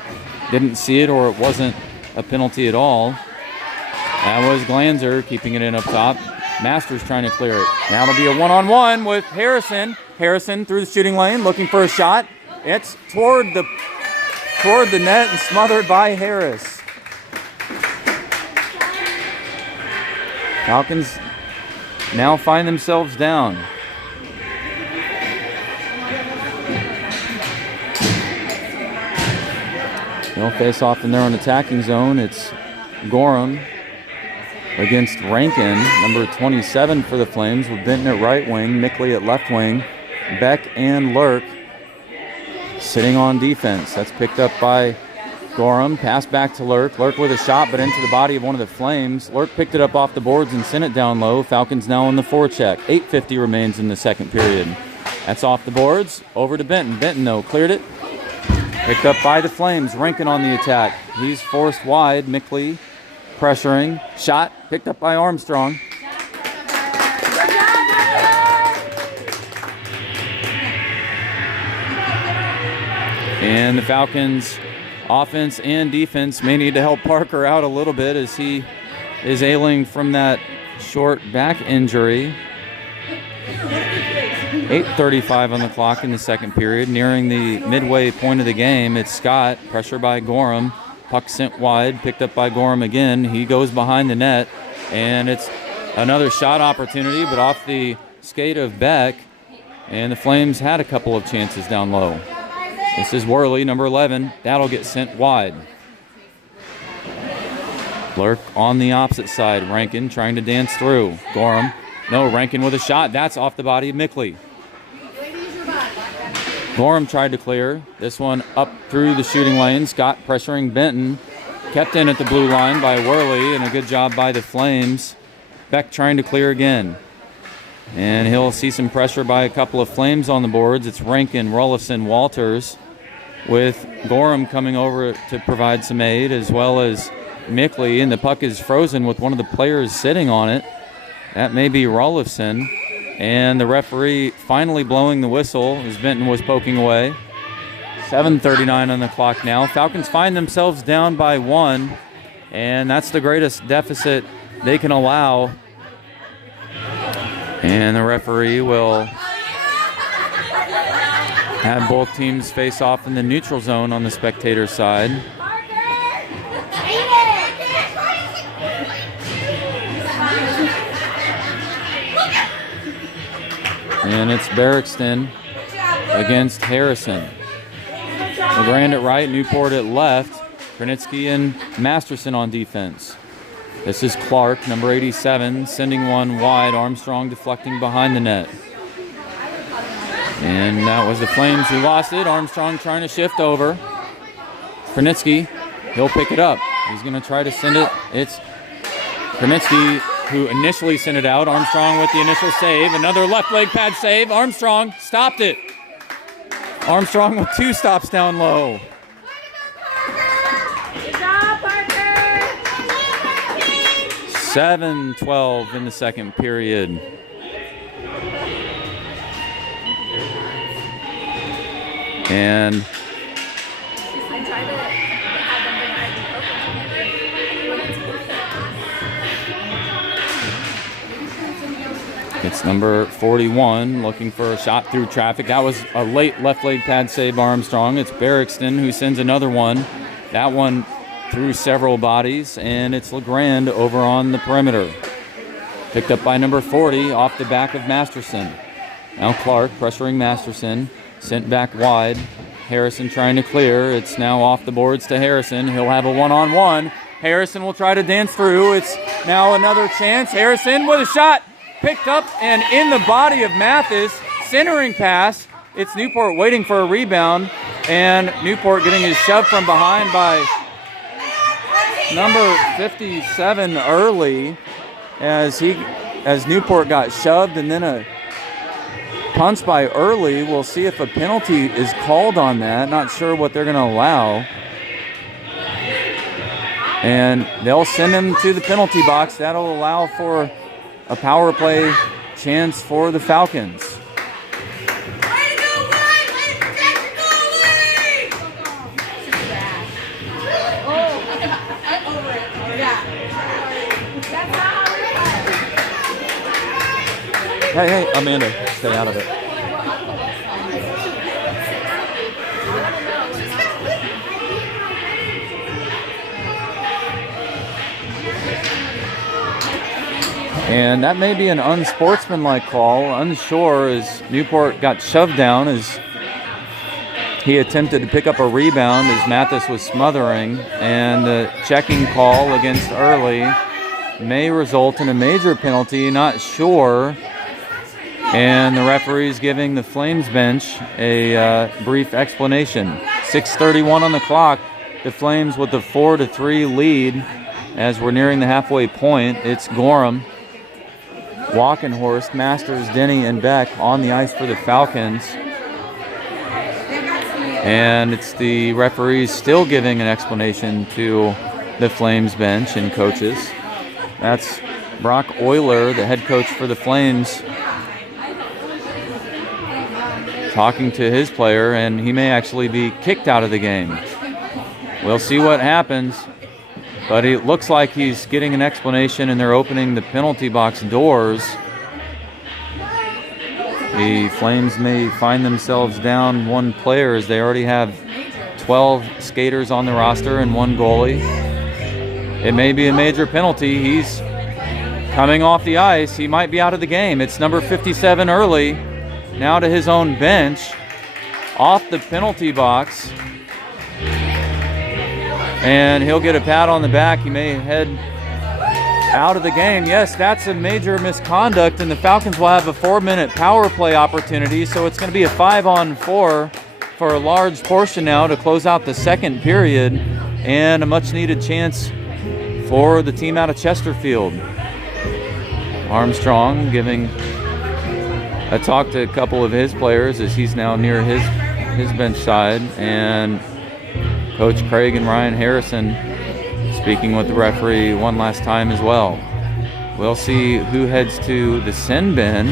didn't see it, or it wasn't a penalty at all. That was Glanzer keeping it in up top. Masters trying to clear it. Now it'll be a one-on-one with Harrison. Harrison through the shooting lane, looking for a shot. It's toward the net and smothered by Harris. Falcons now find themselves down. They'll face off in their own attacking zone. It's Gorham against Rankin, number 27 for the Flames, with Benton at right wing, Mickley at left wing, Beck and Lurk sitting on defense. That's picked up by Gorham. Pass back to Lurk. Lurk with a shot, but into the body of one of the Flames. Lurk picked it up off the boards and sent it down low. Falcons now on the forecheck. 8:50 remains in the second period. That's off the boards. Over to Benton. Benton, though, cleared it. Picked up by the Flames. Rankin on the attack. He's forced wide. Mickley pressuring. Shot picked up by Armstrong. And the Falcons offense and defense may need to help Parker out a little bit as he is ailing from that short back injury. 8:35 on the clock in the second period, nearing the midway point of the game. It's Scott, pressure by Gorham. Puck sent wide, picked up by Gorham again. He goes behind the net, and it's another shot opportunity, but off the skate of Beck. And the Flames had a couple of chances down low. This is Worley, number 11. That'll get sent wide. Lurk on the opposite side. Rankin trying to dance through. Gorham. No, Rankin with a shot. That's off the body of Mickley. Gorham tried to clear. This one up through the shooting lane. Scott pressuring Benton. Kept in at the blue line by Worley, and a good job by the Flames. Beck trying to clear again. And he'll see some pressure by a couple of Flames on the boards. It's Rankin, Rullison, Walters, with Gorham coming over to provide some aid, as well as Mickley, and the puck is frozen with one of the players sitting on it. That may be Rullison. And the referee finally blowing the whistle as Benton was poking away. 7:39 on the clock now. Falcons find themselves down by 1, and that's the greatest deficit they can allow. And the referee will have both teams face off in the neutral zone on the spectator side. And it's Barrickston against Harrison. LeGrand at right, Newport at left. Krenitsky and Masterson on defense. This is Clark, number 87, sending one wide. Armstrong deflecting behind the net. And that was the Flames who lost it. Armstrong trying to shift over. Krenitsky, he'll pick it up. He's going to try to send it. It's Krenitsky who initially sent it out. Armstrong with the initial save. Another left leg pad save. Armstrong stopped it. Armstrong with 2 stops down low. Good job, Parker. 7:12 in the second period. And I tried to have them it's number 41 looking for a shot through traffic. That was a late left leg pad save by Armstrong. It's Barrickston who sends another one. That one through several bodies, and it's LeGrand over on the perimeter. Picked up by number 40 off the back of Masterson. Now Clark pressuring Masterson. Sent back wide. Harrison trying to clear. It's now off the boards to Harrison. He'll have a one-on-one. Harrison will try to dance through. It's now another chance. Harrison with a shot. Picked up and in the body of Mathis. Centering pass. It's Newport waiting for a rebound. And Newport getting his shove from behind by number 57 early as Newport got shoved, and then a punch by Early. We'll see if a penalty is called on that. Not sure what they're going to allow. And they'll send him to the penalty box. That'll allow for a power play chance for the Falcons. Hey, Amanda, stay out of it. And that may be an unsportsmanlike call. Unsure as Newport got shoved down as he attempted to pick up a rebound as Mathis was smothering. And the checking call against Early may result in a major penalty, not sure. And the referee's giving the Flames bench a brief explanation. 6:31 on the clock. The Flames with the 4-3 lead as we're nearing the halfway point. It's Gorham, Walkenhorst, Masters, Denny, and Beck on the ice for the Falcons. And it's the referees still giving an explanation to the Flames bench and coaches. That's Brock Euler, the head coach for the Flames, talking to his player, and he may actually be kicked out of the game. We'll see what happens, but it looks like he's getting an explanation and they're opening the penalty box doors. The Flames may find themselves down one player as they already have 12 skaters on the roster and one goalie. It may be a major penalty. He's coming off the ice. He might be out of the game. It's number 57 Early. Now to his own bench, off the penalty box. And he'll get a pat on the back. He may head out of the game. Yes, that's a major misconduct, and the Falcons will have a 4-minute power play opportunity, so it's going to be a 5-on-4 for a large portion now to close out the second period, and a much-needed chance for the team out of Chesterfield. Armstrong giving a talk to a couple of his players as he's now near his bench side, and Coach Craig and Ryan Harrison speaking with the referee one last time as well. We'll see who heads to the sin bin,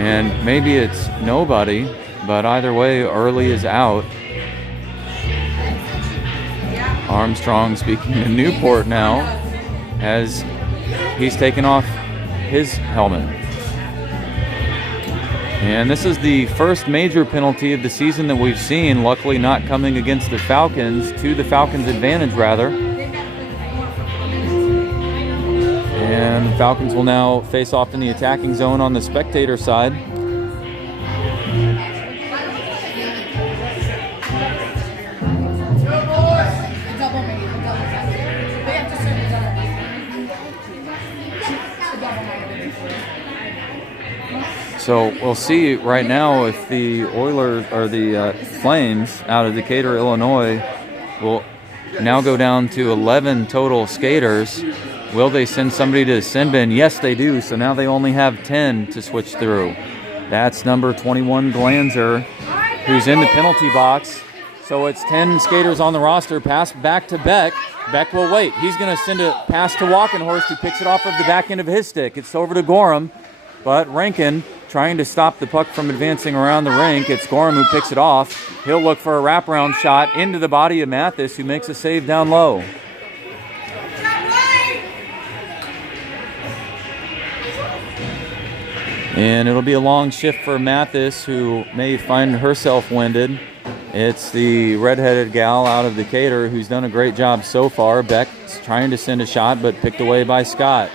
and maybe it's nobody, but either way, Early is out. Armstrong speaking to Newport now as he's taken off his helmet. And this is the first major penalty of the season that we've seen, luckily not coming against the Falcons, to the Falcons' advantage rather. And the Falcons will now face off in the attacking zone on the spectator side. So we'll see right now if the Oilers or the Flames out of Decatur, Illinois will now go down to 11 total skaters. Will they send somebody to the sin bin? Yes, they do. So now they only have 10 to switch through. That's number 21, Glanzer, who's in the penalty box. So it's 10 skaters on the roster. Pass back to Beck. Beck will wait. He's going to send a pass to Walkenhorst, who picks it off of the back end of his stick. It's over to Gorham, but Rankin trying to stop the puck from advancing around the rink. It's Gorham who picks it off. He'll look for a wraparound shot into the body of Mathis, who makes a save down low. And it'll be a long shift for Mathis, who may find herself winded. It's the redheaded gal out of Decatur who's done a great job so far. Beck's trying to send a shot, but picked away by Scott.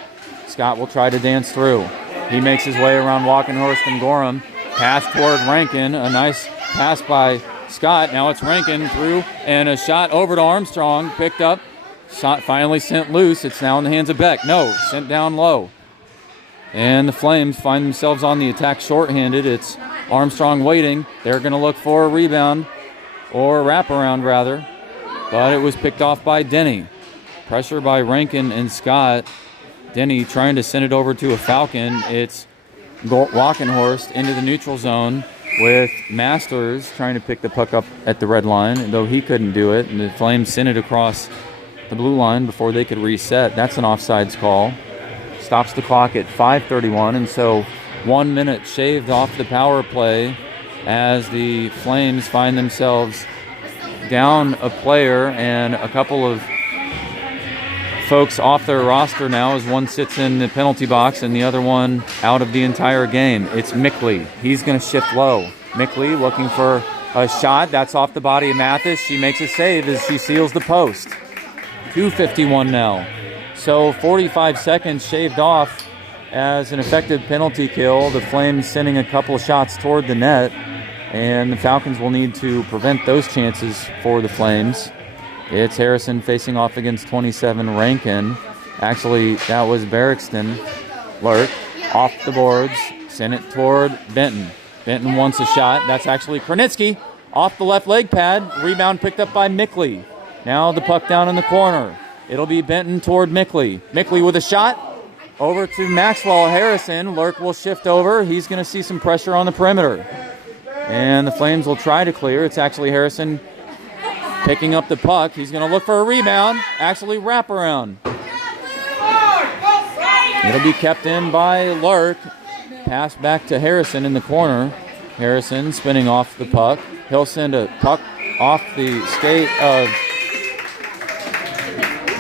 Scott will try to dance through. He makes his way around Walkenhorst and Gorham. Pass toward Rankin. A nice pass by Scott. Now it's Rankin through, and a shot over to Armstrong. Picked up. Shot finally sent loose. It's now in the hands of Beck. No, sent down low. And the Flames find themselves on the attack shorthanded. It's Armstrong waiting. They're going to look for a rebound, or a wraparound rather. But it was picked off by Denny. Pressure by Rankin and Scott. Denny trying to send it over to a Falcon. It's Walkenhorst into the neutral zone with Masters trying to pick the puck up at the red line, though he couldn't do it. And the Flames sent it across the blue line before they could reset. That's an offsides call. Stops the clock at 5:31, and so 1 minute shaved off the power play as the Flames find themselves down a player and a couple of folks off their roster now, as one sits in the penalty box and the other one out of the entire game. It's Mickley. He's going to shift low. Mickley looking for a shot. That's off the body of Mathis. She makes a save as she seals the post. 2:51 now. So 45 seconds shaved off as an effective penalty kill. The Flames sending a couple of shots toward the net, and the Falcons will need to prevent those chances for the Flames. It's Harrison facing off against 27, Rankin. Actually, that was Barrickston. Lurk off the boards, sent it toward Benton. Benton wants a shot. That's actually Kranitsky off the left leg pad. Rebound picked up by Mickley. Now the puck down in the corner. It'll be Benton toward Mickley. Mickley with a shot. Over to Maxwell Harrison. Lurk will shift over. He's going to see some pressure on the perimeter. And the Flames will try to clear. It's actually Harrison picking up the puck. He's going to look for a rebound. Actually, wraparound. It'll be kept in by Lurk. Pass back to Harrison in the corner. Harrison spinning off the puck. He'll send a puck off the skate of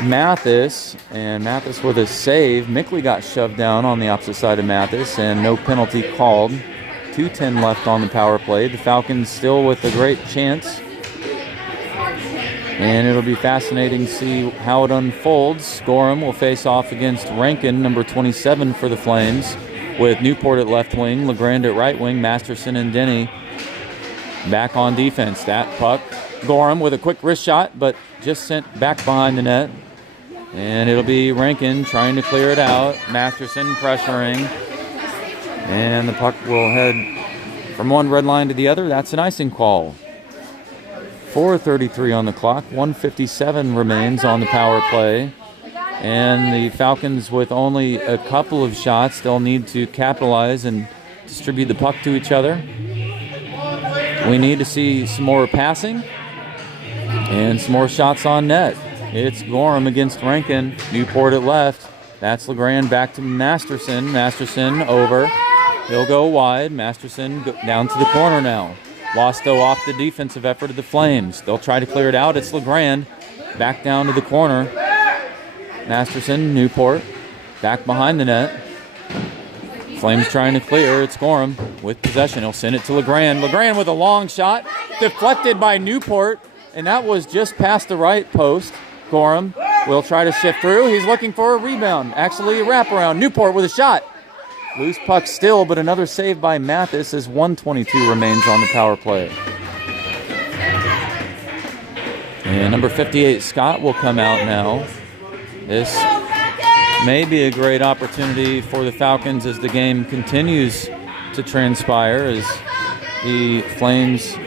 Mathis. And Mathis with a save. Mickley got shoved down on the opposite side of Mathis, and no penalty called. 2:10 left on the power play. The Falcons still with a great chance. And it'll be fascinating to see how it unfolds. Gorham will face off against Rankin, number 27 for the Flames, with Newport at left wing, LeGrand at right wing, Masterson and Denny back on defense. That puck, Gorham with a quick wrist shot, but just sent back behind the net. And it'll be Rankin trying to clear it out. Masterson pressuring. And the puck will head From one red line to the other, that's an icing call. 4:33 on the clock. 1:57 remains on the power play. And the Falcons, with only a couple of shots, they'll need to capitalize and distribute the puck to each other. We need to see some more passing and some more shots on net. It's Gorham against Rankin. Newport at left. That's LeGrand back to Masterson. Masterson over. He'll go wide. Masterson down to the corner now. Lost, though, off the defensive effort of the Flames. They'll try to clear it out. It's LeGrand back down to the corner. Masterson, Newport, back behind the net. Flames trying to clear. It's Gorham with possession. He'll send it to LeGrand. LeGrand with a long shot, deflected by Newport, and that was just past the right post. Gorham will try to shift through. He's looking for a rebound, actually a wraparound. Newport with a shot. Loose puck still, but another save by Mathis as 1:22 remains on the power play. And number 58, Scott, will come out now. This may be a great opportunity for the Falcons as the game continues to transpire, as the Flames,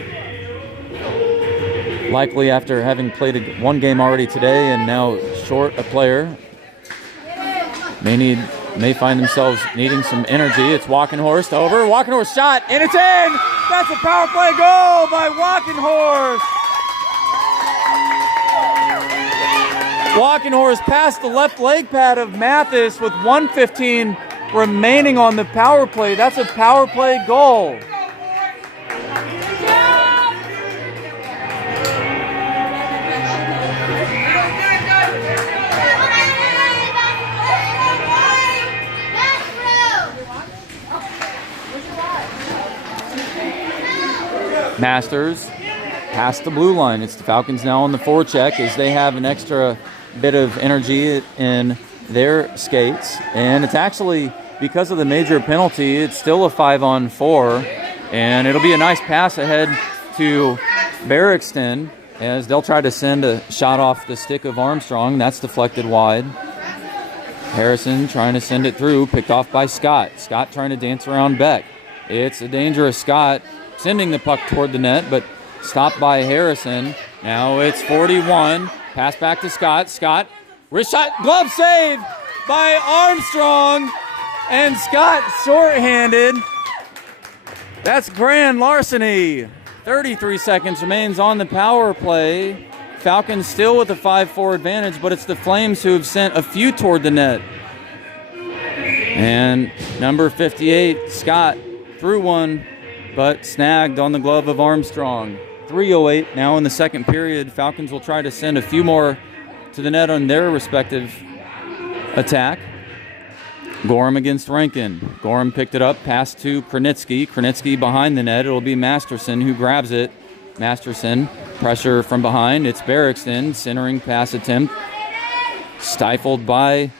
likely after having played one game already today and now short a player, may find themselves needing some energy. It's Walkenhorst over. Walkenhorst shot, and it's in! That's a power play goal by Walkenhorst! Walkenhorst past the left leg pad of Mathis with 1:15 remaining on the power play. That's a power play goal. Masters past the blue line. It's the Falcons now on the forecheck as they have an extra bit of energy in their skates. And it's actually, because of the major penalty, it's still a 5-on-4. And it'll be a nice pass ahead to Barrickston as they'll try to send a shot off the stick of Armstrong. That's deflected wide. Harrison trying to send it through, picked off by Scott. Scott trying to dance around Beck. It's a dangerous Scott sending the puck toward the net, but stopped by Harrison. Now it's 41. Pass back to Scott. Scott, wrist shot, glove save by Armstrong. And Scott shorthanded. That's grand larceny. 33 seconds remains on the power play. Falcons still with a 5-4 advantage, but it's the Flames who have sent a few toward the net. And number 58, Scott, threw one, but snagged on the glove of Armstrong. 3:08 now in the second period. Falcons will try to send a few more to the net on their respective attack. Gorham against Rankin. Gorham picked it up, pass to Kranitsky. Kranitsky behind the net. It'll be Masterson who grabs it. Masterson, pressure from behind. It's Barrickston, centering pass attempt. Stymied by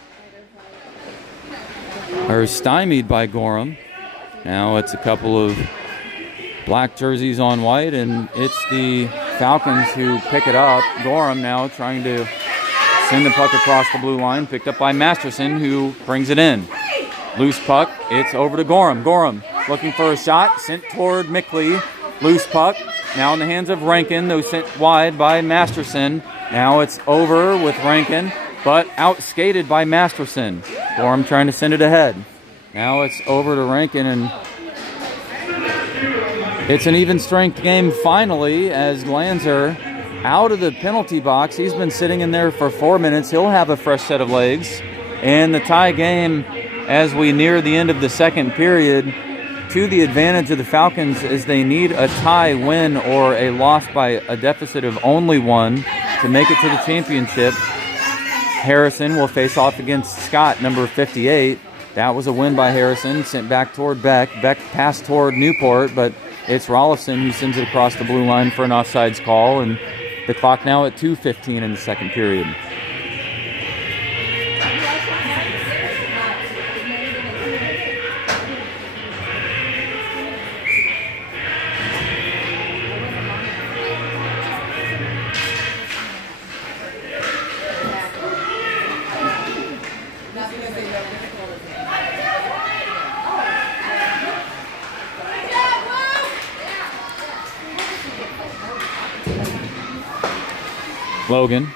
Gorham. Now it's a couple of black jerseys on white, and it's the Falcons who pick it up. Gorham now trying to send the puck across the blue line, picked up by Masterson, who brings it in. Loose puck, it's over to Gorham. Gorham looking for a shot, sent toward Mickley. Loose puck, now in the hands of Rankin, though sent wide by Masterson. Now it's over with Rankin, but outskated by Masterson. Gorham trying to send it ahead. Now it's over to Rankin, and it's an even strength game finally as Glanzer out of the penalty box. He's been sitting in there for 4 minutes. He'll have a fresh set of legs. And the tie game as we near the end of the second period to the advantage of the Falcons as they need a tie win or a loss by a deficit of only one to make it to the championship. Harrison will face off against Scott, number 58. That was a win by Harrison, sent back toward Beck. Beck passed toward Newport, but it's Rolifson who sends it across the blue line for an offsides call, and the clock now at 2:15 in the second period. Logan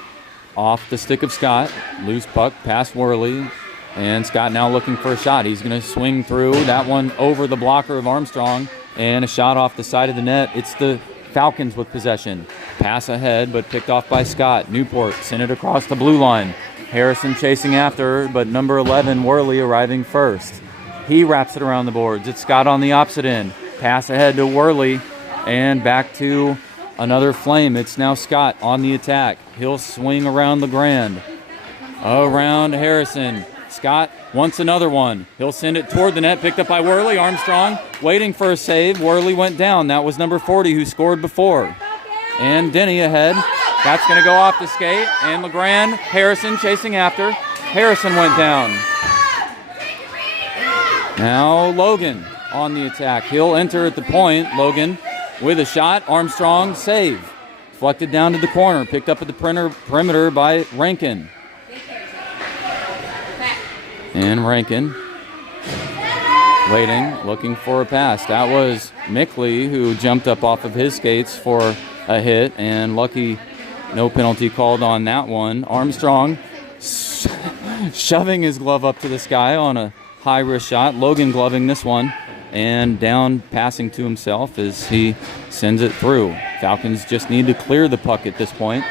off the stick of Scott. Loose puck past Worley. And Scott now looking for a shot. He's going to swing through. That one over the blocker of Armstrong. And a shot off the side of the net. It's the Falcons with possession. Pass ahead, but picked off by Scott. Newport sent it across the blue line. Harrison chasing after, but number 11, Worley, arriving first. He wraps it around the boards. It's Scott on the opposite end. Pass ahead to Worley. And back to another Flame. It's now Scott on the attack. He'll swing around the Grand. Around Harrison. Scott wants another one. He'll send it toward the net, picked up by Worley. Armstrong waiting for a save. Worley went down. That was number 40 who scored before. And Denny ahead. That's going to go off the skate. And LeGrand, Harrison chasing after. Harrison went down. Now Logan on the attack. He'll enter at the point. Logan with a shot. Armstrong save. Deflected down to the corner. Picked up at the perimeter by Rankin. And Rankin waiting, looking for a pass. That was Mickley who jumped up off of his skates for a hit, and lucky no penalty called on that one. Armstrong shoving his glove up to the sky on a high-risk shot. Logan gloving this one, and down passing to himself as he sends it through. Falcons just need to clear the puck at this point.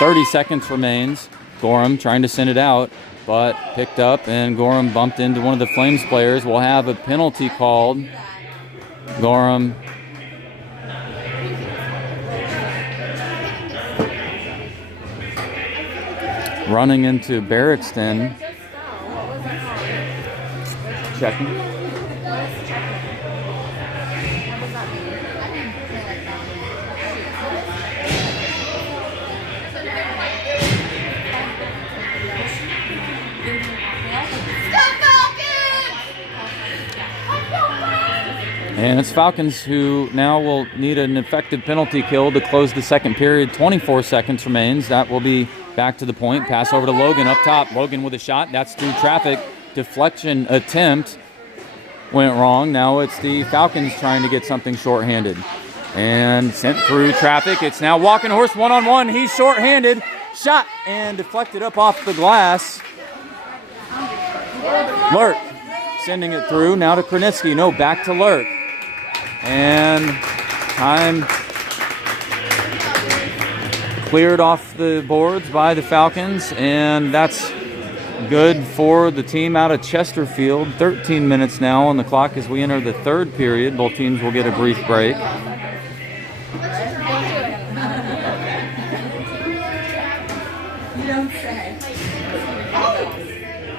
30 seconds remains. Gorham trying to send it out, but picked up, and Gorham bumped into one of the Flames players. We'll have a penalty called. Gorham running into Barrixton. Checking. And it's Falcons who now will need an effective penalty kill to close the second period. 24 seconds remains. That will be back to the point. Pass over to Logan up top. Logan with a shot. That's through traffic. Deflection attempt went wrong. Now it's the Falcons trying to get something shorthanded. And sent through traffic. It's now Walking Horse one-on-one. He's shorthanded. Shot and deflected up off the glass. Lurk sending it through. Now to Krenitsky. No, back to Lurk. And time cleared off the boards by the Falcons, and that's good for the team out of Chesterfield. 13 minutes now on the clock as we enter the third period. Both teams will get a brief break.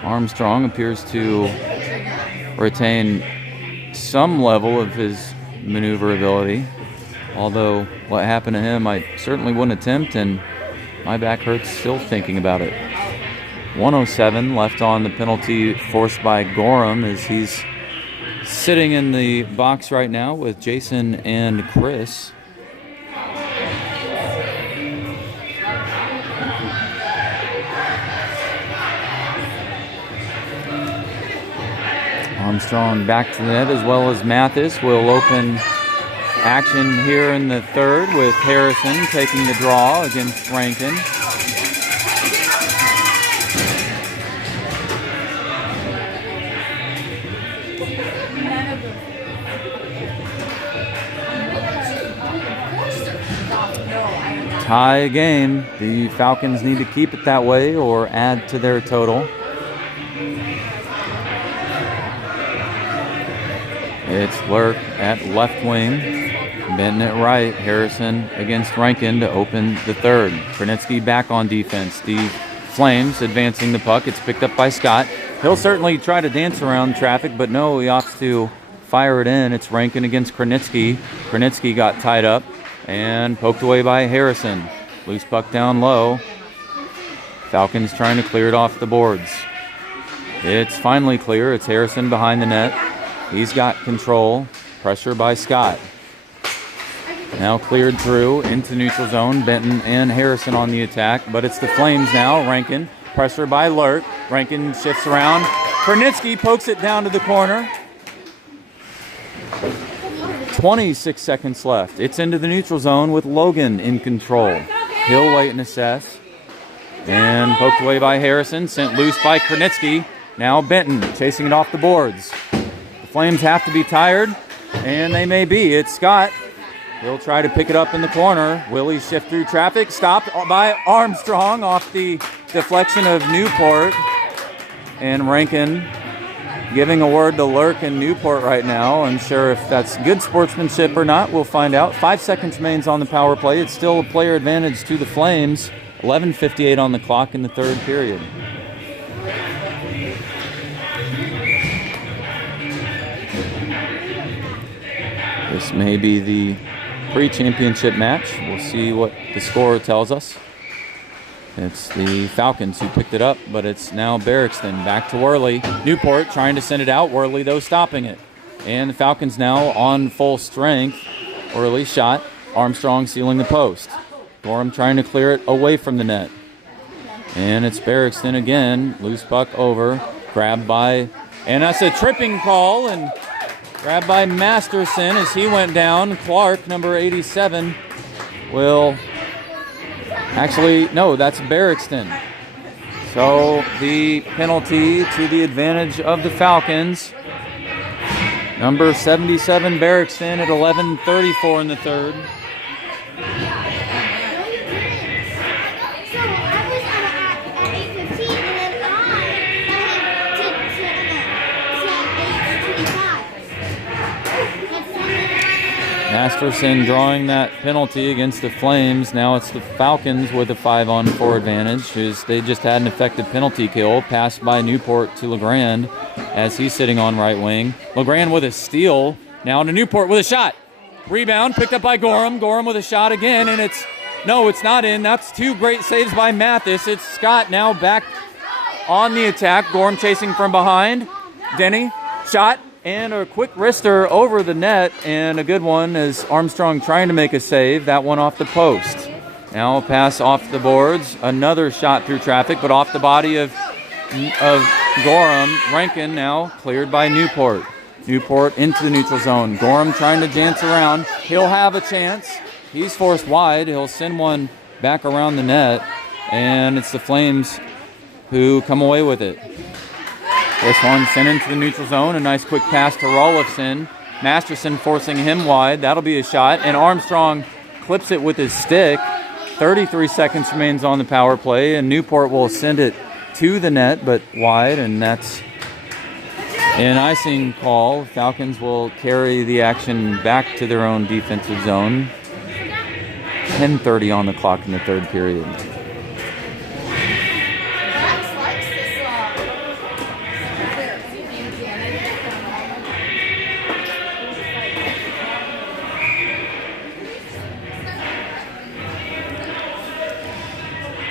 Armstrong appears to retain some level of his maneuverability, although what happened to him I certainly wouldn't attempt, and my back hurts still thinking about it. 1:07 left on the penalty forced by Gorham as he's sitting in the box right now with Jason and Chris. Armstrong back to the net as well as Mathis will open action here in the third with Harrison taking the draw against Rankin. Tie game. The Falcons need to keep it that way or add to their total. It's Lurk at left wing, Benton at right. Harrison against Rankin to open the third. Krenitsky back on defense. The Flames advancing the puck. It's picked up by Scott. He'll certainly try to dance around traffic, but no, he opts to fire it in. It's Rankin against Krenitsky. Krenitsky got tied up and poked away by Harrison. Loose puck down low. Falcons trying to clear it off the boards. It's finally clear. It's Harrison behind the net. He's got control. Pressure by Scott. Now cleared through into neutral zone. Benton and Harrison on the attack, but it's the Flames now. Rankin, pressure by Lurk. Rankin shifts around. Krenitsky pokes it down to the corner. 26 seconds left. It's into the neutral zone with Logan in control. He'll wait and assess. And poked away by Harrison, sent loose by Kernitsky. Now Benton chasing it off the boards. The Flames have to be tired, and they may be. It's Scott. He'll try to pick it up in the corner. Will he shift through traffic? Stopped by Armstrong off the deflection of Newport. And Rankin giving a word to Lurk in Newport right now. Unsure if that's good sportsmanship or not. We'll find out. 5 seconds remains on the power play. It's still a player advantage to the Flames. 11:58 on the clock in the third period. This may be the pre-championship match. We'll see what the score tells us. It's the Falcons who picked it up, but it's now Barrickston back to Worley. Newport trying to send it out. Worley, though, stopping it. And the Falcons now on full strength. Worley shot. Armstrong sealing the post. Gorham trying to clear it away from the net. And it's Barrickston again. Loose puck over. Grabbed by, and that's a tripping call, and grabbed by Masterson as he went down. Clark, number 87, will actually, no, that's Barrickston. So the penalty to the advantage of the Falcons. Number 77, Barrickston, at 11:34 in the third. Masterson drawing that penalty against the Flames. Now it's the Falcons with a 5-on-4 advantage, as they just had an effective penalty kill. Passed by Newport to LeGrand as he's sitting on right wing. LeGrand with a steal. Now to Newport with a shot. Rebound picked up by Gorham. Gorham with a shot again, and it's not in. That's two great saves by Mathis. It's Scott now back on the attack. Gorham chasing from behind. Denny, shot. And a quick wrister over the net, and a good one as Armstrong trying to make a save. That one off the post. Now a pass off the boards. Another shot through traffic, but off the body of Gorham. Rankin now cleared by Newport. Newport into the neutral zone. Gorham trying to dance around. He'll have a chance. He's forced wide. He'll send one back around the net, and it's the Flames who come away with it. This one sent into the neutral zone. A nice quick pass to Rolifson. Masterson forcing him wide. That'll be a shot. And Armstrong clips it with his stick. 33 seconds remains on the power play. And Newport will send it to the net, but wide. And that's an icing call. Falcons will carry the action back to their own defensive zone. 10:30 on the clock in the third period.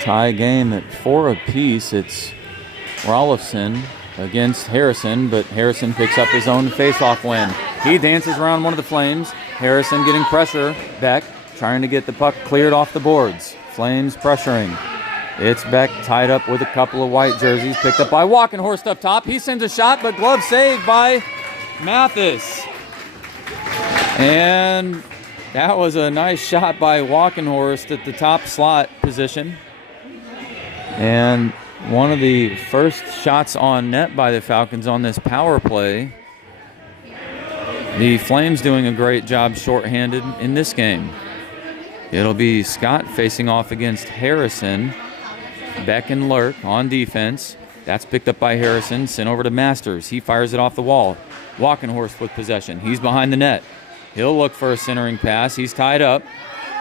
Tie game at 4 apiece. It's Rolifson against Harrison, but Harrison picks up his own face-off win. He dances around one of the Flames. Harrison getting pressure. Beck trying to get the puck cleared off the boards. Flames pressuring. It's Beck tied up with a couple of white jerseys. Picked up by Walkenhorst up top. He sends a shot, but glove saved by Mathis. And that was a nice shot by Walkenhorst at the top slot position. And one of the first shots on net by the Falcons on this power play. The Flames doing a great job shorthanded in this game. It'll be Scott facing off against Harrison. Beck and Lurk on defense. That's picked up by Harrison, sent over to Masters. He fires it off the wall. Walkenhorst with possession. He's behind the net. He'll look for a centering pass. He's tied up.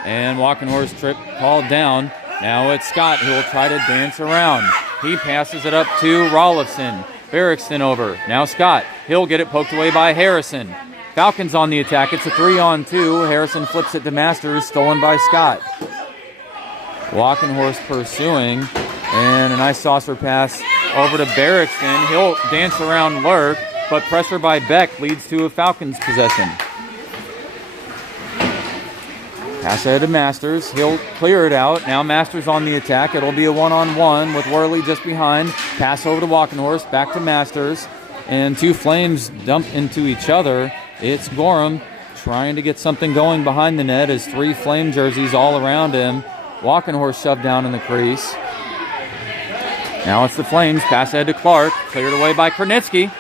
And Walkenhorst trip called down. Now it's Scott who will try to dance around. He passes it up to Rolifson. Barrickston over. Now Scott. He'll get it poked away by Harrison. Falcons on the attack. It's a 3-on-2. Harrison flips it to Masters. Stolen by Scott. Walkenhorst pursuing. And a nice saucer pass over to Barrickston. He'll dance around Lurk, but pressure by Beck leads to a Falcons possession. Pass ahead to Masters. He'll clear it out. Now Masters on the attack. It'll be a 1-on-1 with Worley just behind. Pass over to Walkenhorst. Back to Masters. And two Flames dump into each other. It's Gorham trying to get something going behind the net as three Flame jerseys all around him. Walking Horse shoved down in the crease. Now it's the Flames. Pass ahead to Clark. Cleared away by Kernitsky.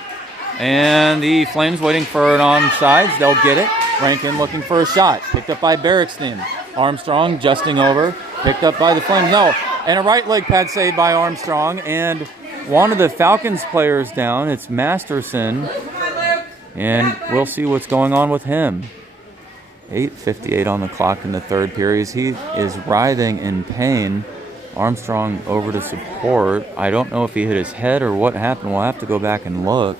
And the Flames waiting for it on sides. They'll get it. Rankin looking for a shot. Picked up by Barrickston. Armstrong adjusting over. Picked up by the Flames. No. And a right leg pad save by Armstrong. And one of the Falcons players down. It's Masterson. And we'll see what's going on with him. 8:58 on the clock in the third period. He is writhing in pain. Armstrong over to support. I don't know if he hit his head or what happened. We'll have to go back and look.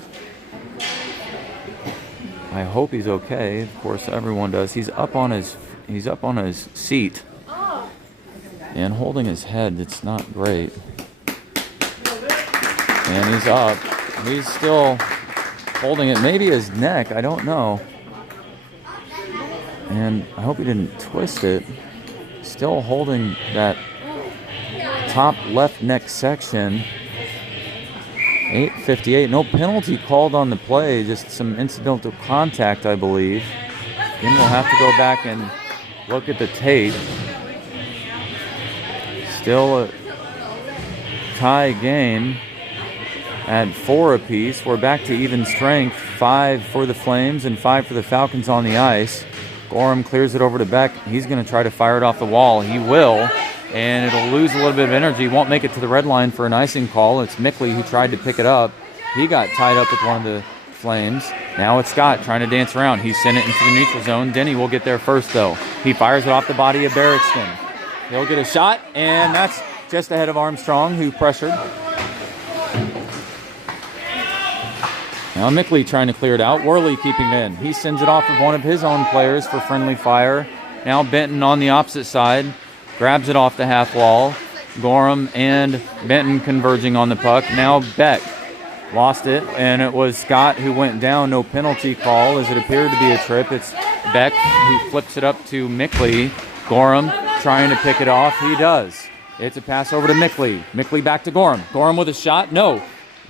I hope he's okay. Of course, everyone does. He's up on his seat and holding his head. It's not great. And he's up. He's still holding it. Maybe his neck. I don't know. And I hope he didn't twist it. Still holding that top left neck section. 8:58. No penalty called on the play. Just some incidental contact, I believe. Then we'll have to go back and look at the tape. Still a tie game at 4 apiece. We're back to even strength. 5 for the Flames and 5 for the Falcons on the ice. Gorham clears it over to Beck. He's going to try to fire it off the wall. He will. And it'll lose a little bit of energy. Won't make it to the red line for an icing call. It's Mickley who tried to pick it up. He got tied up with one of the Flames. Now it's Scott trying to dance around. He sent it into the neutral zone. Denny will get there first, though. He fires it off the body of Barrickston. He'll get a shot, and that's just ahead of Armstrong, who pressured. Now Mickley trying to clear it out. Worley keeping it in. He sends it off of one of his own players for friendly fire. Now Benton on the opposite side. Grabs it off the half wall. Gorham and Benton converging on the puck. Now Beck lost it, and it was Scott who went down. No penalty call as it appeared to be a trip. It's Beck who flips it up to Mickley. Gorham trying to pick it off. He does. It's a pass over to Mickley. Mickley back to Gorham. Gorham with a shot. No.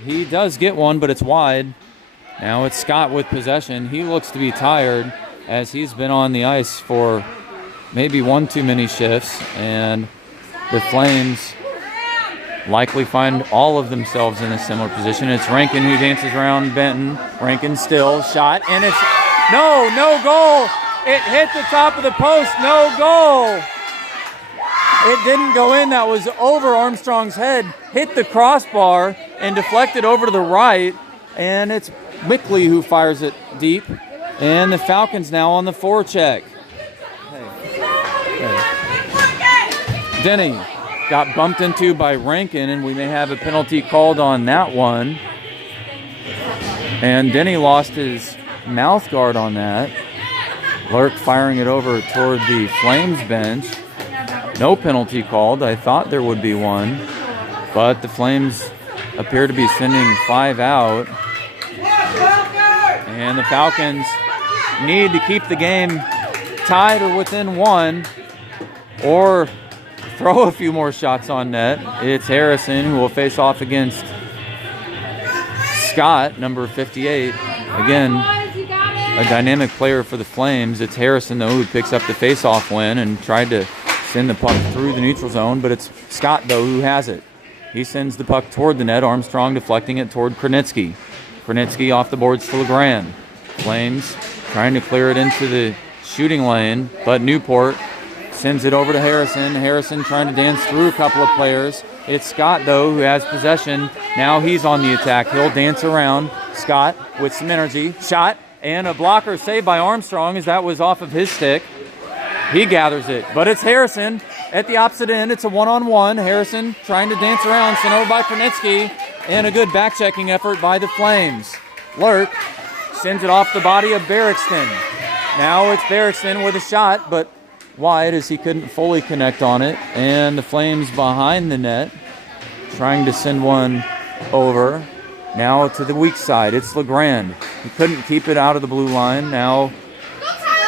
He does get one, but it's wide. Now it's Scott with possession. He looks to be tired as he's been on the ice for maybe one too many shifts, and the Flames likely find all of themselves in a similar position. It's Rankin who dances around Benton. Rankin still, shot, and it's no goal. It hit the top of the post, no goal. It didn't go in. That was over Armstrong's head, hit the crossbar and deflected over to the right, and it's Mickley who fires it deep, and the Falcons now on the forecheck. Denny got bumped into by Rankin, and we may have a penalty called on that one. And Denny lost his mouth guard on that. Lurk firing it over toward the Flames bench. No penalty called. I thought there would be one, but the Flames appear to be sending 5 out. And the Falcons need to keep the game tied or within 1, or throw a few more shots on net. It's Harrison who will face off against Scott, number 58. Again, a dynamic player for the Flames. It's Harrison, though, who picks up the face-off win and tried to send the puck through the neutral zone, but it's Scott, though, who has it. He sends the puck toward the net. Armstrong deflecting it toward Kernitsky. Kernitsky off the boards to Legrand. Flames trying to clear it into the shooting lane, but Newport sends it over to Harrison. Harrison trying to dance through a couple of players. It's Scott, though, who has possession. Now he's on the attack. He'll dance around. Scott with some energy. Shot, and a blocker saved by Armstrong as that was off of his stick. He gathers it, but it's Harrison at the opposite end. It's a one-on-one. Harrison trying to dance around, sent over by Kernitsky, and a good back-checking effort by the Flames. Lurk sends it off the body of Barrickston. Now it's Barrickston with a shot, but wide as he couldn't fully connect on it. And the Flames behind the net trying to send one over. Now to the weak side. It's Legrand. He couldn't keep it out of the blue line. Now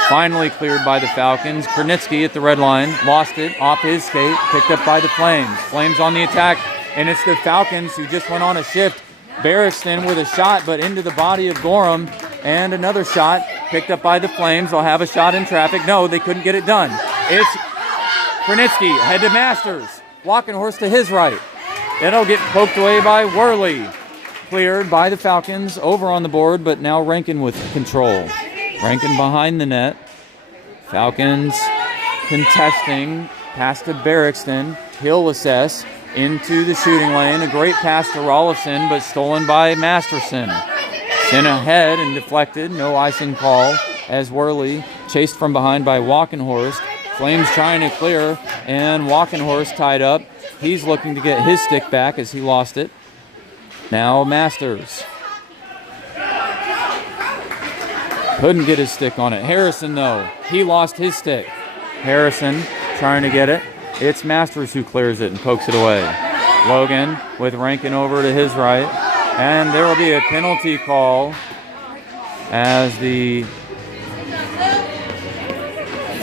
finally cleared by the Falcons. Kernitsky at the red line. Lost it off his skate. Picked up by the Flames. Flames on the attack. And it's the Falcons who just went on a shift. Barrickston with a shot, but into the body of Gorham. And another shot picked up by the Flames. They'll have a shot in traffic. No, they couldn't get it done. It's Krenitsky ahead to Masters. Walking horse to his right. It'll get poked away by Worley. Cleared by the Falcons over on the board, but now Rankin with control. Rankin behind the net. Falcons contesting past to Barrickston. He'll assess into the shooting lane. A great pass to Rollifson, but stolen by Masterson. Sent ahead and deflected. No icing call as Worley chased from behind by Walkenhorst. Flames trying to clear, and Walkenhorst tied up. He's looking to get his stick back as he lost it. Now Masters. Couldn't get his stick on it. Harrison, though, he lost his stick. Harrison trying to get it. It's Masters who clears it and pokes it away. Logan with Rankin over to his right. And there will be a penalty call as the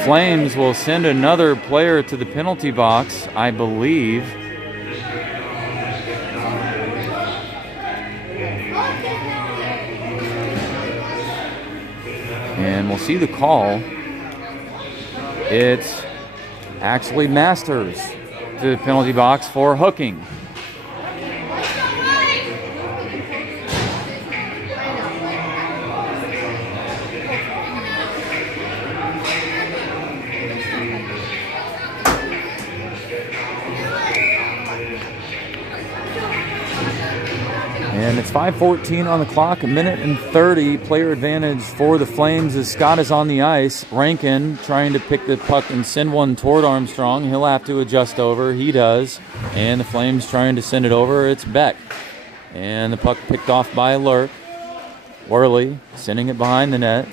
Flames will send another player to the penalty box, I believe. And we'll see the call. It's actually Masters to the penalty box for hooking. And it's 5:14 on the clock, a minute and 30. Player advantage for the Flames as Scott is on the ice. Rankin trying to pick the puck and send one toward Armstrong. He'll have to adjust over. He does. And the Flames trying to send it over. It's Beck. And the puck picked off by Lurk. Worley sending it behind the net.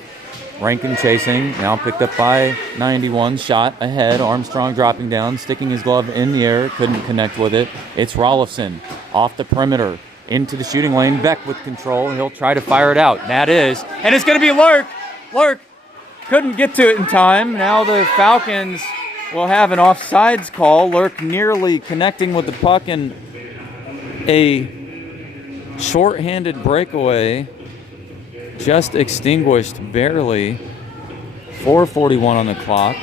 Rankin chasing. Now picked up by 91. Shot ahead. Armstrong dropping down, sticking his glove in the air. Couldn't connect with it. It's Rollifson off the perimeter. Into the shooting lane. Beck with control. He'll try to fire it out. That is. And it's going to be Lurk. Lurk couldn't get to it in time. Now the Falcons will have an offsides call. Lurk nearly connecting with the puck and a short-handed breakaway. Just extinguished barely. 4:41 on the clock.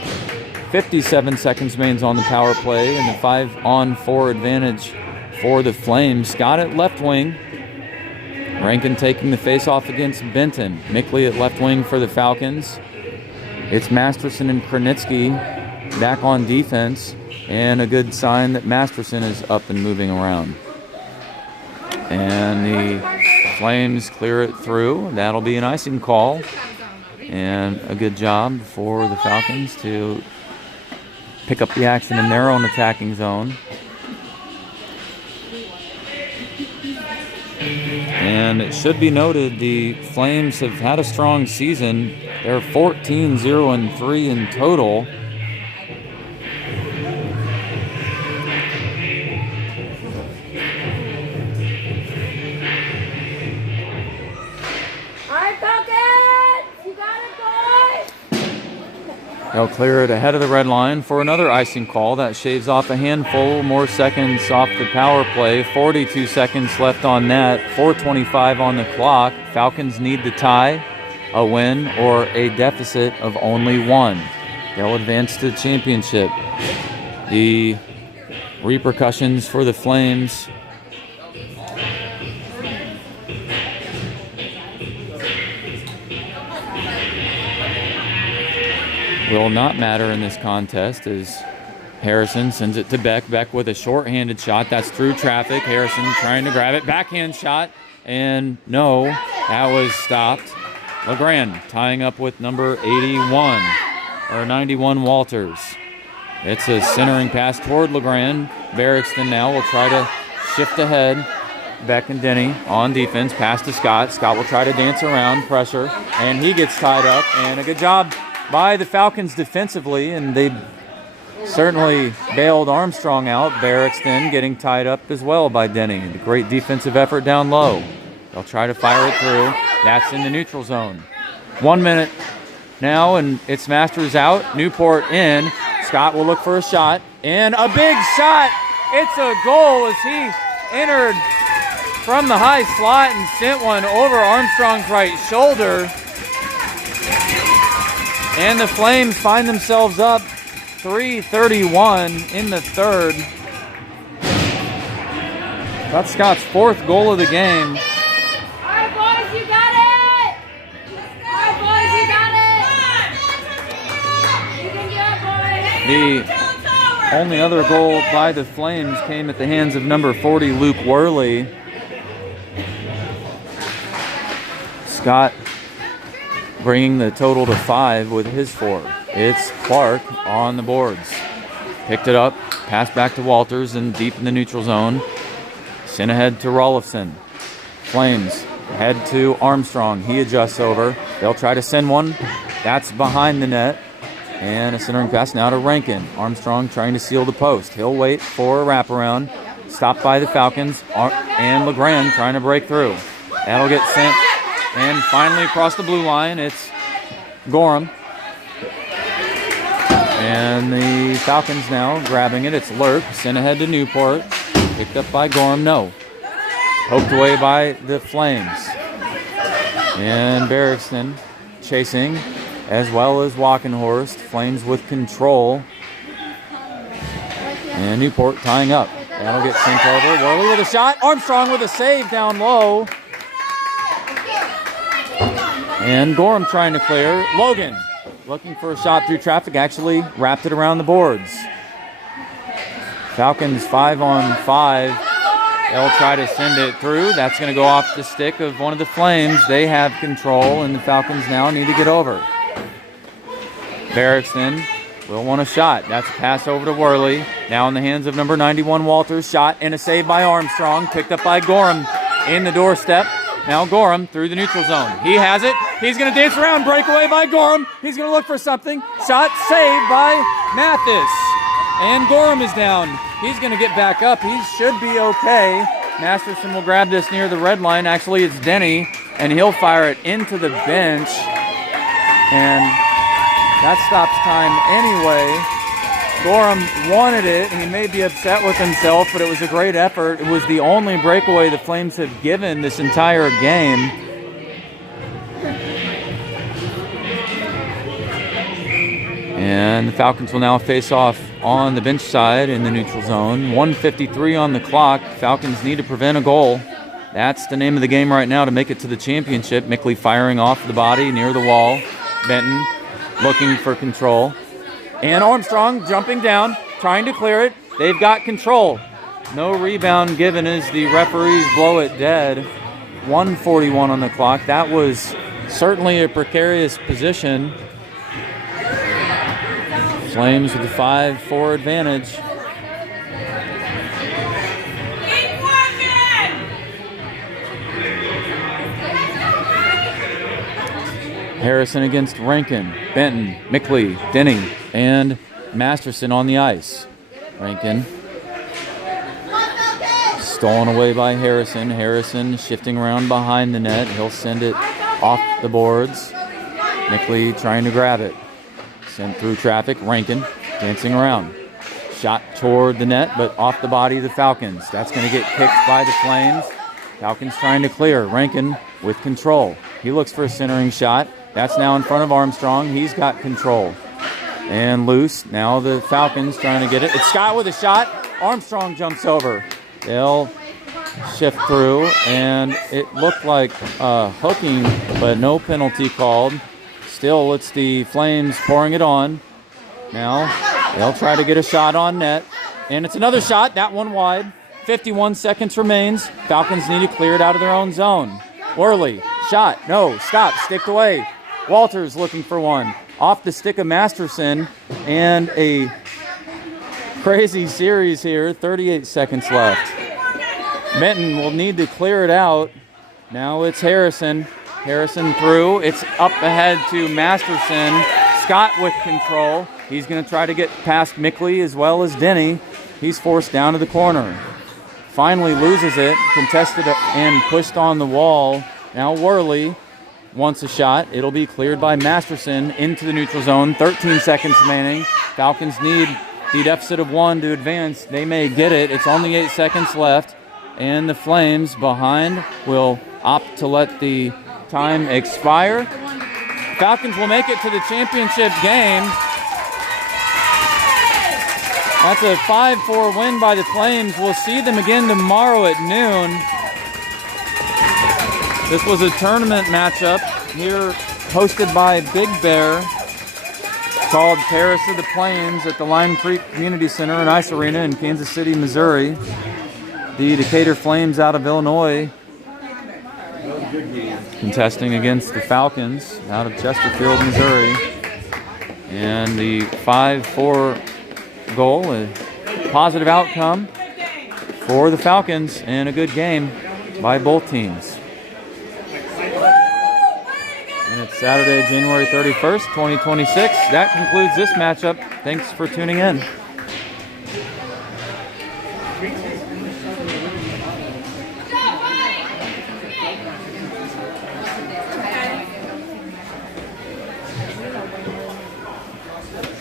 57 seconds remains on the power play and the 5-on-4 advantage for the Flames. Scott at left wing. Rankin taking the face-off against Benton. Mickley at left wing for the Falcons. It's Masterson and Krenitsky back on defense. And a good sign that Masterson is up and moving around. And the Flames clear it through. That'll be an icing call. And a good job for the Falcons to pick up the action in their own attacking zone. And it should be noted the Flames have had a strong season. They're 14-0-3 in total. All right, Falcons! You got it, boys! They'll clear it ahead of the red line for another icing call. That shaves off a handful more seconds off the power play. 42 seconds left on that. 4:25 on the clock. Falcons need the tie, a win, or a deficit of only one. They'll advance to the championship. The repercussions for the Flames will not matter in this contest as Harrison sends it to Beck. Beck with a short-handed shot. That's through traffic. Harrison trying to grab it. Backhand shot. And no, that was stopped. LeGrand tying up with number 81, or 91 Walters. It's a centering pass toward LeGrand. Barrickston now will try to shift ahead. Beck and Denny on defense. Pass to Scott. Scott will try to dance around, pressure, and he gets tied up. And a good job by the Falcons defensively, and they certainly bailed Armstrong out. Barrickston getting tied up as well by Denny. A great defensive effort down low. They'll try to fire it through. That's in the neutral zone. 1 minute now, and it's Masters out. Newport in. Scott will look for a shot, and a big shot. It's a goal as he entered from the high slot and sent one over Armstrong's right shoulder. And the Flames find themselves up 3:31 in the third. That's Scott's fourth goal of the game. All right, boys, you got it. All right, boys, you got it. You can do it, boys. The only other goal by the Flames came at the hands of number 40, Luke Worley. Scott bringing the total to 5 with his 4. It's Clark on the boards. Picked it up, passed back to Walters and deep in the neutral zone. Sent ahead to Rolifson. Flames head to Armstrong. He adjusts over. They'll try to send one. That's behind the net. And a centering pass now to Rankin. Armstrong trying to seal the post. He'll wait for a wraparound. Stopped by the Falcons. And LeGrand trying to break through. That'll get sent. And finally across the blue line, it's Gorham. And the Falcons now grabbing it. It's Lurk. Sent ahead to Newport. Picked up by Gorham. No. Poked away by the Flames. And Barrickston chasing, as well as Walkenhorst. Flames with control. And Newport tying up. That'll get sent over. Worley with a shot. Armstrong with a save down low. And Gorham trying to clear. Logan looking for a shot through traffic. Actually wrapped it around the boards. Falcons 5-on-5. They'll try to send it through. That's going to go off the stick of one of the Flames. They have control, and the Falcons now need to get over. Barrickston will want a shot. That's a pass over to Worley. Now in the hands of number 91, Walters. Shot and a save by Armstrong. Picked up by Gorham in the doorstep. Now Gorham through the neutral zone. He has it. He's going to dance around. Breakaway by Gorham. He's going to look for something. Shot saved by Mathis. And Gorham is down. He's going to get back up. He should be okay. Masterson will grab this near the red line. Actually, it's Denny, and he'll fire it into the bench. And that stops time anyway. Gorham wanted it, and he may be upset with himself, but it was a great effort. It was the only breakaway the Flames have given this entire game. And the Falcons will now face off on the bench side in the neutral zone. 1:53 on the clock. Falcons need to prevent a goal. That's the name of the game right now to make it to the championship. Mickley firing off the body near the wall. Benton looking for control. And Armstrong jumping down, trying to clear it. They've got control. No rebound given as the referees blow it dead. 1:41 on the clock. That was certainly a precarious position. Flames with a 5-4 advantage. Harrison against Rankin, Benton, Mickley, Denny, and Masterson on the ice. Rankin stolen away by Harrison. Harrison shifting around behind the net. He'll send it off the boards. Mickley trying to grab it. Sent through traffic. Rankin dancing around. Shot toward the net, but off the body of the Falcons. That's going to get kicked by the Flames. Falcons trying to clear. Rankin with control. He looks for a centering shot. That's now in front of Armstrong. He's got control. And loose. Now the Falcons trying to get it. It's Scott with a shot. Armstrong jumps over. They'll shift through, and it looked like hooking, but no penalty called. Still, it's the Flames pouring it on. Now, they'll try to get a shot on net. And it's another shot, that one wide. 51 seconds remains. Falcons need to clear it out of their own zone. Worley, shot, no, stop, sticked away. Walters looking for one. Off the stick of Masterson, and a crazy series here. 38 seconds left. Benton will need to clear it out. Now it's Harrison. Harrison through. It's up ahead to Masterson. Scott with control. He's going to try to get past Mickley as well as Denny. He's forced down to the corner. Finally loses it. Contested and pushed on the wall. Now Worley wants a shot. It'll be cleared by Masterson into the neutral zone. 13 seconds remaining. Falcons need the deficit of 1 to advance. They may get it. It's only 8 seconds left. And the Flames behind will opt to let the time expire. Falcons will make it to the championship game. That's a 5-4 win by the Flames. We'll see them again tomorrow at noon. This was a tournament matchup here hosted by Big Bear, called Paris of the Plains at the Lime Creek Community Center and Ice Arena in Kansas City, Missouri. The Decatur Flames out of Illinois contesting against the Falcons out of Chesterfield, Missouri. And the 5-4 goal, a positive outcome for the Falcons and a good game by both teams. And it's Saturday, January 31st, 2026. That concludes this matchup. Thanks for tuning in.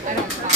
I don't